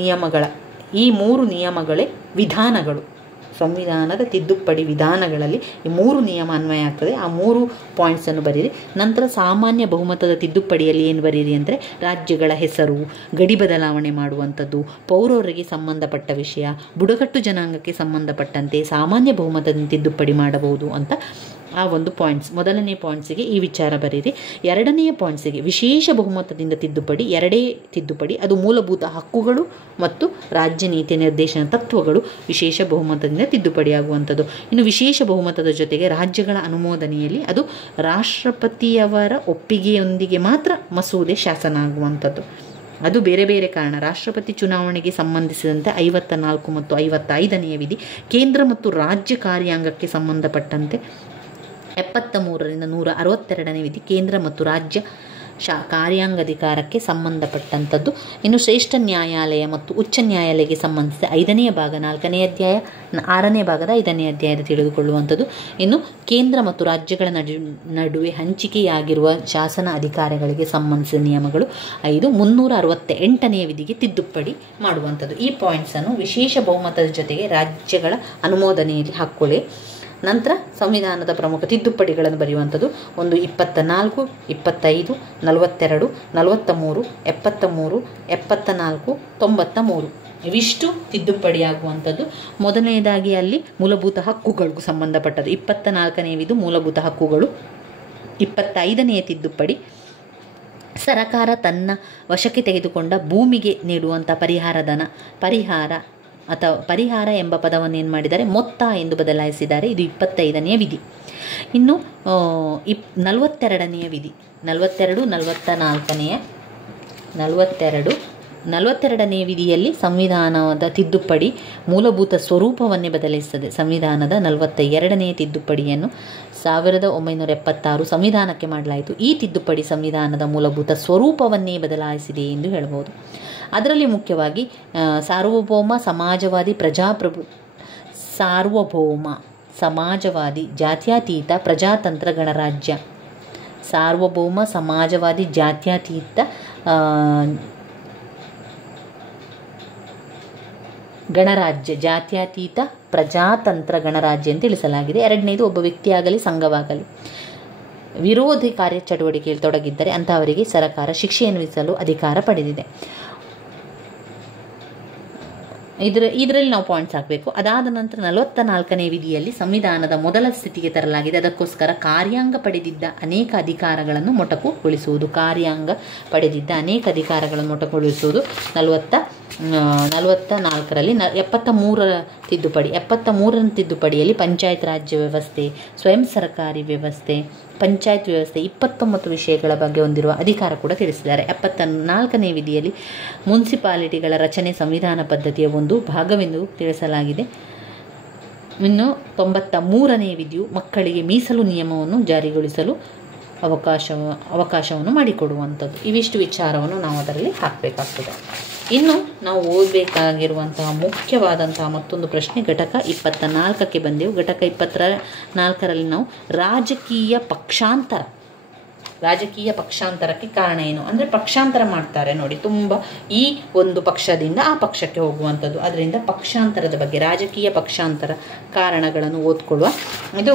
ನಿಯಮಗಳೇ ವಿಧಾನಗಳು. ಸಂವಿಧಾನದ ತಿದ್ದುಪಡಿ ವಿಧಾನಗಳಲ್ಲಿ ಈ 3 ನಿಯಮ ಅನ್ವಯ ಆಗ್ತದೆ. ಆ 3 ಪಾಯಿಂಟ್ಸನ್ನು ಬರೀರಿ. ನಂತರ ಸಾಮಾನ್ಯ ಬಹುಮತದ ತಿದ್ದುಪಡಿಯಲ್ಲಿ ಏನು ಬರೀರಿ ಅಂದರೆ ರಾಜ್ಯಗಳ ಹೆಸರು, ಗಡಿ ಬದಲಾವಣೆ ಮಾಡುವಂಥದ್ದು, ಪೌರರಿಗೆ ಸಂಬಂಧಪಟ್ಟ ವಿಷಯ, ಬುಡಕಟ್ಟು ಜನಾಂಗಕ್ಕೆ ಸಂಬಂಧಪಟ್ಟಂತೆ ಸಾಮಾನ್ಯ ಬಹುಮತದ ತಿದ್ದುಪಡಿ ಮಾಡಬಹುದು ಅಂತ ಆ ಒಂದು ಪಾಯಿಂಟ್ಸ್, ಮೊದಲನೇ ಪಾಯಿಂಟ್ಸಿಗೆ ಈ ವಿಚಾರ ಬರೀರಿ. ಎರಡನೆಯ ಪಾಯಿಂಟ್ಸಿಗೆ ವಿಶೇಷ ಬಹುಮತದಿಂದ ತಿದ್ದುಪಡಿ, ಎರಡೇ ತಿದ್ದುಪಡಿ, ಅದು ಮೂಲಭೂತ ಹಕ್ಕುಗಳು ಮತ್ತು ರಾಜ್ಯ ನೀತಿ ನಿರ್ದೇಶನ ತತ್ವಗಳು ವಿಶೇಷ ಬಹುಮತದಿಂದ ತಿದ್ದುಪಡಿಯಾಗುವಂಥದ್ದು. ಇನ್ನು ವಿಶೇಷ ಬಹುಮತದ ಜೊತೆಗೆ ರಾಜ್ಯಗಳ ಅನುಮೋದನೆಯಲ್ಲಿ ಅದು ರಾಷ್ಟ್ರಪತಿಯವರ ಒಪ್ಪಿಗೆಯೊಂದಿಗೆ ಮಾತ್ರ ಮಸೂದೆ ಶಾಸನ ಆಗುವಂಥದ್ದು. ಅದು ಬೇರೆ ಬೇರೆ ಕಾರಣ. ರಾಷ್ಟ್ರಪತಿ ಚುನಾವಣೆಗೆ ಸಂಬಂಧಿಸಿದಂತೆ 54 ಮತ್ತು 55ನೇ ವಿಧಿ, ಕೇಂದ್ರ ಮತ್ತು ರಾಜ್ಯ ಕಾರ್ಯಾಂಗಕ್ಕೆ ಸಂಬಂಧಪಟ್ಟಂತೆ 73ರಿಂದ 162ನೇ ವಿಧಿ, ಕೇಂದ್ರ ಮತ್ತು ರಾಜ್ಯ ಕಾರ್ಯಾಂಗಾಧಿಕಾರಕ್ಕೆ ಸಂಬಂಧಪಟ್ಟಂಥದ್ದು. ಇನ್ನು ಶ್ರೇಷ್ಠ ನ್ಯಾಯಾಲಯ ಮತ್ತು ಉಚ್ಚ ನ್ಯಾಯಾಲಯಕ್ಕೆ ಸಂಬಂಧಿಸಿದ 5ನೇ ಭಾಗ 4ನೇ ಅಧ್ಯಾಯ, 6ನೇ ಭಾಗದ 5ನೇ ಅಧ್ಯಾಯದ ತಿಳಿದುಕೊಳ್ಳುವಂಥದ್ದು. ಇನ್ನು ಕೇಂದ್ರ ಮತ್ತು ರಾಜ್ಯಗಳ ನಡುವೆ ಹಂಚಿಕೆಯಾಗಿರುವ ಶಾಸನ ಅಧಿಕಾರಿಗಳಿಗೆ ಸಂಬಂಧಿಸಿದ ನಿಯಮಗಳು 5. 368ನೇ ವಿಧಿಗೆ ತಿದ್ದುಪಡಿ ಮಾಡುವಂಥದ್ದು. ಈ ಪಾಯಿಂಟ್ಸನ್ನು ವಿಶೇಷ ಬಹುಮತದ ಜೊತೆಗೆ ರಾಜ್ಯಗಳ ಅನುಮೋದನೆಯಲ್ಲಿ ಹಾಕ್ಕೊಳ್ಳಿ. ನಂತರ ಸಂವಿಧಾನದ ಪ್ರಮುಖ ತಿದ್ದುಪಡಿಗಳನ್ನು ಬರೆಯುವಂಥದ್ದು 1, 24, 25, 42, 43, 73, 74, 93 ಇವಿಷ್ಟು ತಿದ್ದುಪಡಿಯಾಗುವಂಥದ್ದು. ಮೊದಲನೇದಾಗಿ ಅಲ್ಲಿ ಮೂಲಭೂತ ಹಕ್ಕುಗಳಿಗೂ ಸಂಬಂಧಪಟ್ಟದ್ದು 24ನೇ ವಿಧಿ ಮೂಲಭೂತ ಹಕ್ಕುಗಳು. 25ನೆಯ ತಿದ್ದುಪಡಿ ಸರಕಾರ ತನ್ನ ವಶಕ್ಕೆ ತೆಗೆದುಕೊಂಡ ಭೂಮಿಗೆ ನೀಡುವಂಥ ಪರಿಹಾರ ಎಂಬ ಪದವನ್ನು ಏನು ಮಾಡಿದ್ದಾರೆ, ಮೊತ್ತ ಎಂದು ಬದಲಾಯಿಸಿದ್ದಾರೆ. ಇದು 25ನೇ ವಿಧಿ. ಇನ್ನು 42ನೆಯ ವಿಧಿ 42ನೇ ವಿಧಿಯಲ್ಲಿ ಸಂವಿಧಾನದ ತಿದ್ದುಪಡಿ ಮೂಲಭೂತ ಸ್ವರೂಪವನ್ನೇ ಬದಲಿಸುತ್ತದೆ. ಸಂವಿಧಾನದ 42ನೆಯ ತಿದ್ದುಪಡಿಯನ್ನು 1976 ಸಂವಿಧಾನಕ್ಕೆ ಮಾಡಲಾಯಿತು. ಈ ತಿದ್ದುಪಡಿ ಸಂವಿಧಾನದ ಮೂಲಭೂತ ಸ್ವರೂಪವನ್ನೇ ಬದಲಾಯಿಸಿದೆ ಎಂದು ಹೇಳಬಹುದು. ಅದರಲ್ಲಿ ಮುಖ್ಯವಾಗಿ ಸಾರ್ವಭೌಮ ಸಮಾಜವಾದಿ ಜಾತ್ಯತೀತ ಪ್ರಜಾತಂತ್ರ ಗಣರಾಜ್ಯ, ಸಾರ್ವಭೌಮ ಸಮಾಜವಾದಿ ಜಾತ್ಯತೀತ ಗಣರಾಜ್ಯ, ಜಾತ್ಯತೀತ ಪ್ರಜಾತಂತ್ರ ಗಣರಾಜ್ಯ ಅಂತ ತಿಳಿಸಲಾಗಿದೆ. ಎರಡನೇದು, ಒಬ್ಬ ವ್ಯಕ್ತಿಯಾಗಲಿ ಸಂಘವಾಗಲಿ ವಿರೋಧಿ ಕಾರ್ಯಚಟುವಟಿಕೆಯಲ್ಲಿ ತೊಡಗಿದ್ದರೆ ಅಂತಹವರಿಗೆ ಸರ್ಕಾರ ಶಿಕ್ಷೆಯನ್ನು ವಿಧಿಸಲು ಅಧಿಕಾರ ಪಡೆದಿದೆ. ಇದರಲ್ಲಿ ನಾವು ಪಾಯಿಂಟ್ಸ್ ಹಾಕಬೇಕು. ಅದಾದ ನಂತರ 44ನೇ ವಿಧಿಯಲ್ಲಿ ಸಂವಿಧಾನದ ಮೊದಲ ಸ್ಥಿತಿಗೆ ತರಲಾಗಿದೆ. ಅದಕ್ಕೋಸ್ಕರ ಕಾರ್ಯಾಂಗ ಪಡೆದಿದ್ದ ಅನೇಕ ಅಧಿಕಾರಗಳನ್ನು ಮೊಟಕುಗೊಳಿಸುವುದು. 44ರಲ್ಲಿ 73ರ ತಿದ್ದುಪಡಿ. 73ರ ತಿದ್ದುಪಡಿಯಲ್ಲಿ ಪಂಚಾಯತ್ ರಾಜ್ಯ ವ್ಯವಸ್ಥೆ, ಸ್ವಯಂ ಸರ್ಕಾರಿ ವ್ಯವಸ್ಥೆ, ಪಂಚಾಯತ್ ವ್ಯವಸ್ಥೆ 29 ವಿಷಯಗಳ ಬಗ್ಗೆ ಹೊಂದಿರುವ ಅಧಿಕಾರ ಕೂಡ ತಿಳಿಸಿದ್ದಾರೆ. 74ನೇ ವಿಧಿಯಲ್ಲಿ ಮುನ್ಸಿಪಾಲಿಟಿಗಳ ರಚನೆ ಸಂವಿಧಾನ ಪದ್ಧತಿಯ ಒಂದು ಭಾಗವೆಂದು ತಿಳಿಸಲಾಗಿದೆ. ಇನ್ನು 93ನೇ ವಿಧಿಯು ಮಕ್ಕಳಿಗೆ ಮೀಸಲು ನಿಯಮವನ್ನು ಜಾರಿಗೊಳಿಸಲು ಅವಕಾಶವನ್ನು ಮಾಡಿಕೊಡುವಂಥದ್ದು. ಇವಿಷ್ಟು ವಿಚಾರವನ್ನು ನಾವು ಅದರಲ್ಲಿ ಹಾಕಬೇಕಾಗ್ತದೆ. ಇನ್ನು ನಾವು ಓದಬೇಕಾಗಿರುವಂತಹ ಮುಖ್ಯವಾದಂತಹ ಮತ್ತೊಂದು ಪ್ರಶ್ನೆ ಘಟಕ 24ಕ್ಕೆ ಬಂದೆವು. ಘಟಕ 24ರಲ್ಲಿ ನಾವು ರಾಜಕೀಯ ಪಕ್ಷಾಂತರಕ್ಕೆ ಕಾರಣ ಏನು ಅಂದರೆ ಪಕ್ಷಾಂತರ ಮಾಡ್ತಾರೆ ನೋಡಿ, ತುಂಬ ಈ ಒಂದು ಪಕ್ಷದಿಂದ ಆ ಪಕ್ಷಕ್ಕೆ ಹೋಗುವಂಥದ್ದು. ಅದರಿಂದ ಪಕ್ಷಾಂತರದ ಬಗ್ಗೆ, ರಾಜಕೀಯ ಪಕ್ಷಾಂತರ ಕಾರಣಗಳನ್ನು ಓದ್ಕೊಳ್ಳುವ. ಇದು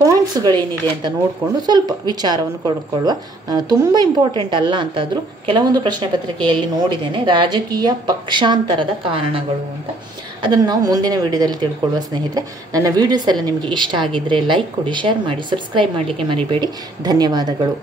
ಪಾಯಿಂಟ್ಸ್ಗಳೇನಿದೆ ಅಂತ ನೋಡಿಕೊಂಡು ಸ್ವಲ್ಪ ವಿಚಾರವನ್ನು ಕೊಡ್ಕೊಳ್ಳುವ. ತುಂಬ ಇಂಪಾರ್ಟೆಂಟ್ ಅಲ್ಲ ಅಂತಾದರೂ ಕೆಲವೊಂದು ಪ್ರಶ್ನೆ ಪತ್ರಿಕೆಯಲ್ಲಿ ನೋಡಿದ್ದೇನೆ ರಾಜಕೀಯ ಪಕ್ಷಾಂತರದ ಕಾರಣಗಳು ಅಂತ. ಅದನ್ನು ನಾವು ಮುಂದಿನ ವಿಡಿಯೋದಲ್ಲಿ ತಿಳ್ಕೊಳ್ಳುವ ಸ್ನೇಹಿತರೆ. ನನ್ನ ವಿಡಿಯೋಸ್ ಎಲ್ಲ ನಿಮಗೆ ಇಷ್ಟ ಆಗಿದ್ದರೆ ಲೈಕ್ ಕೊಡಿ, ಶೇರ್ ಮಾಡಿ, ಸಬ್ಸ್ಕ್ರೈಬ್ ಮಾಡಲಿಕ್ಕೆ ಮರಿಬೇಡಿ. ಧನ್ಯವಾದಗಳು.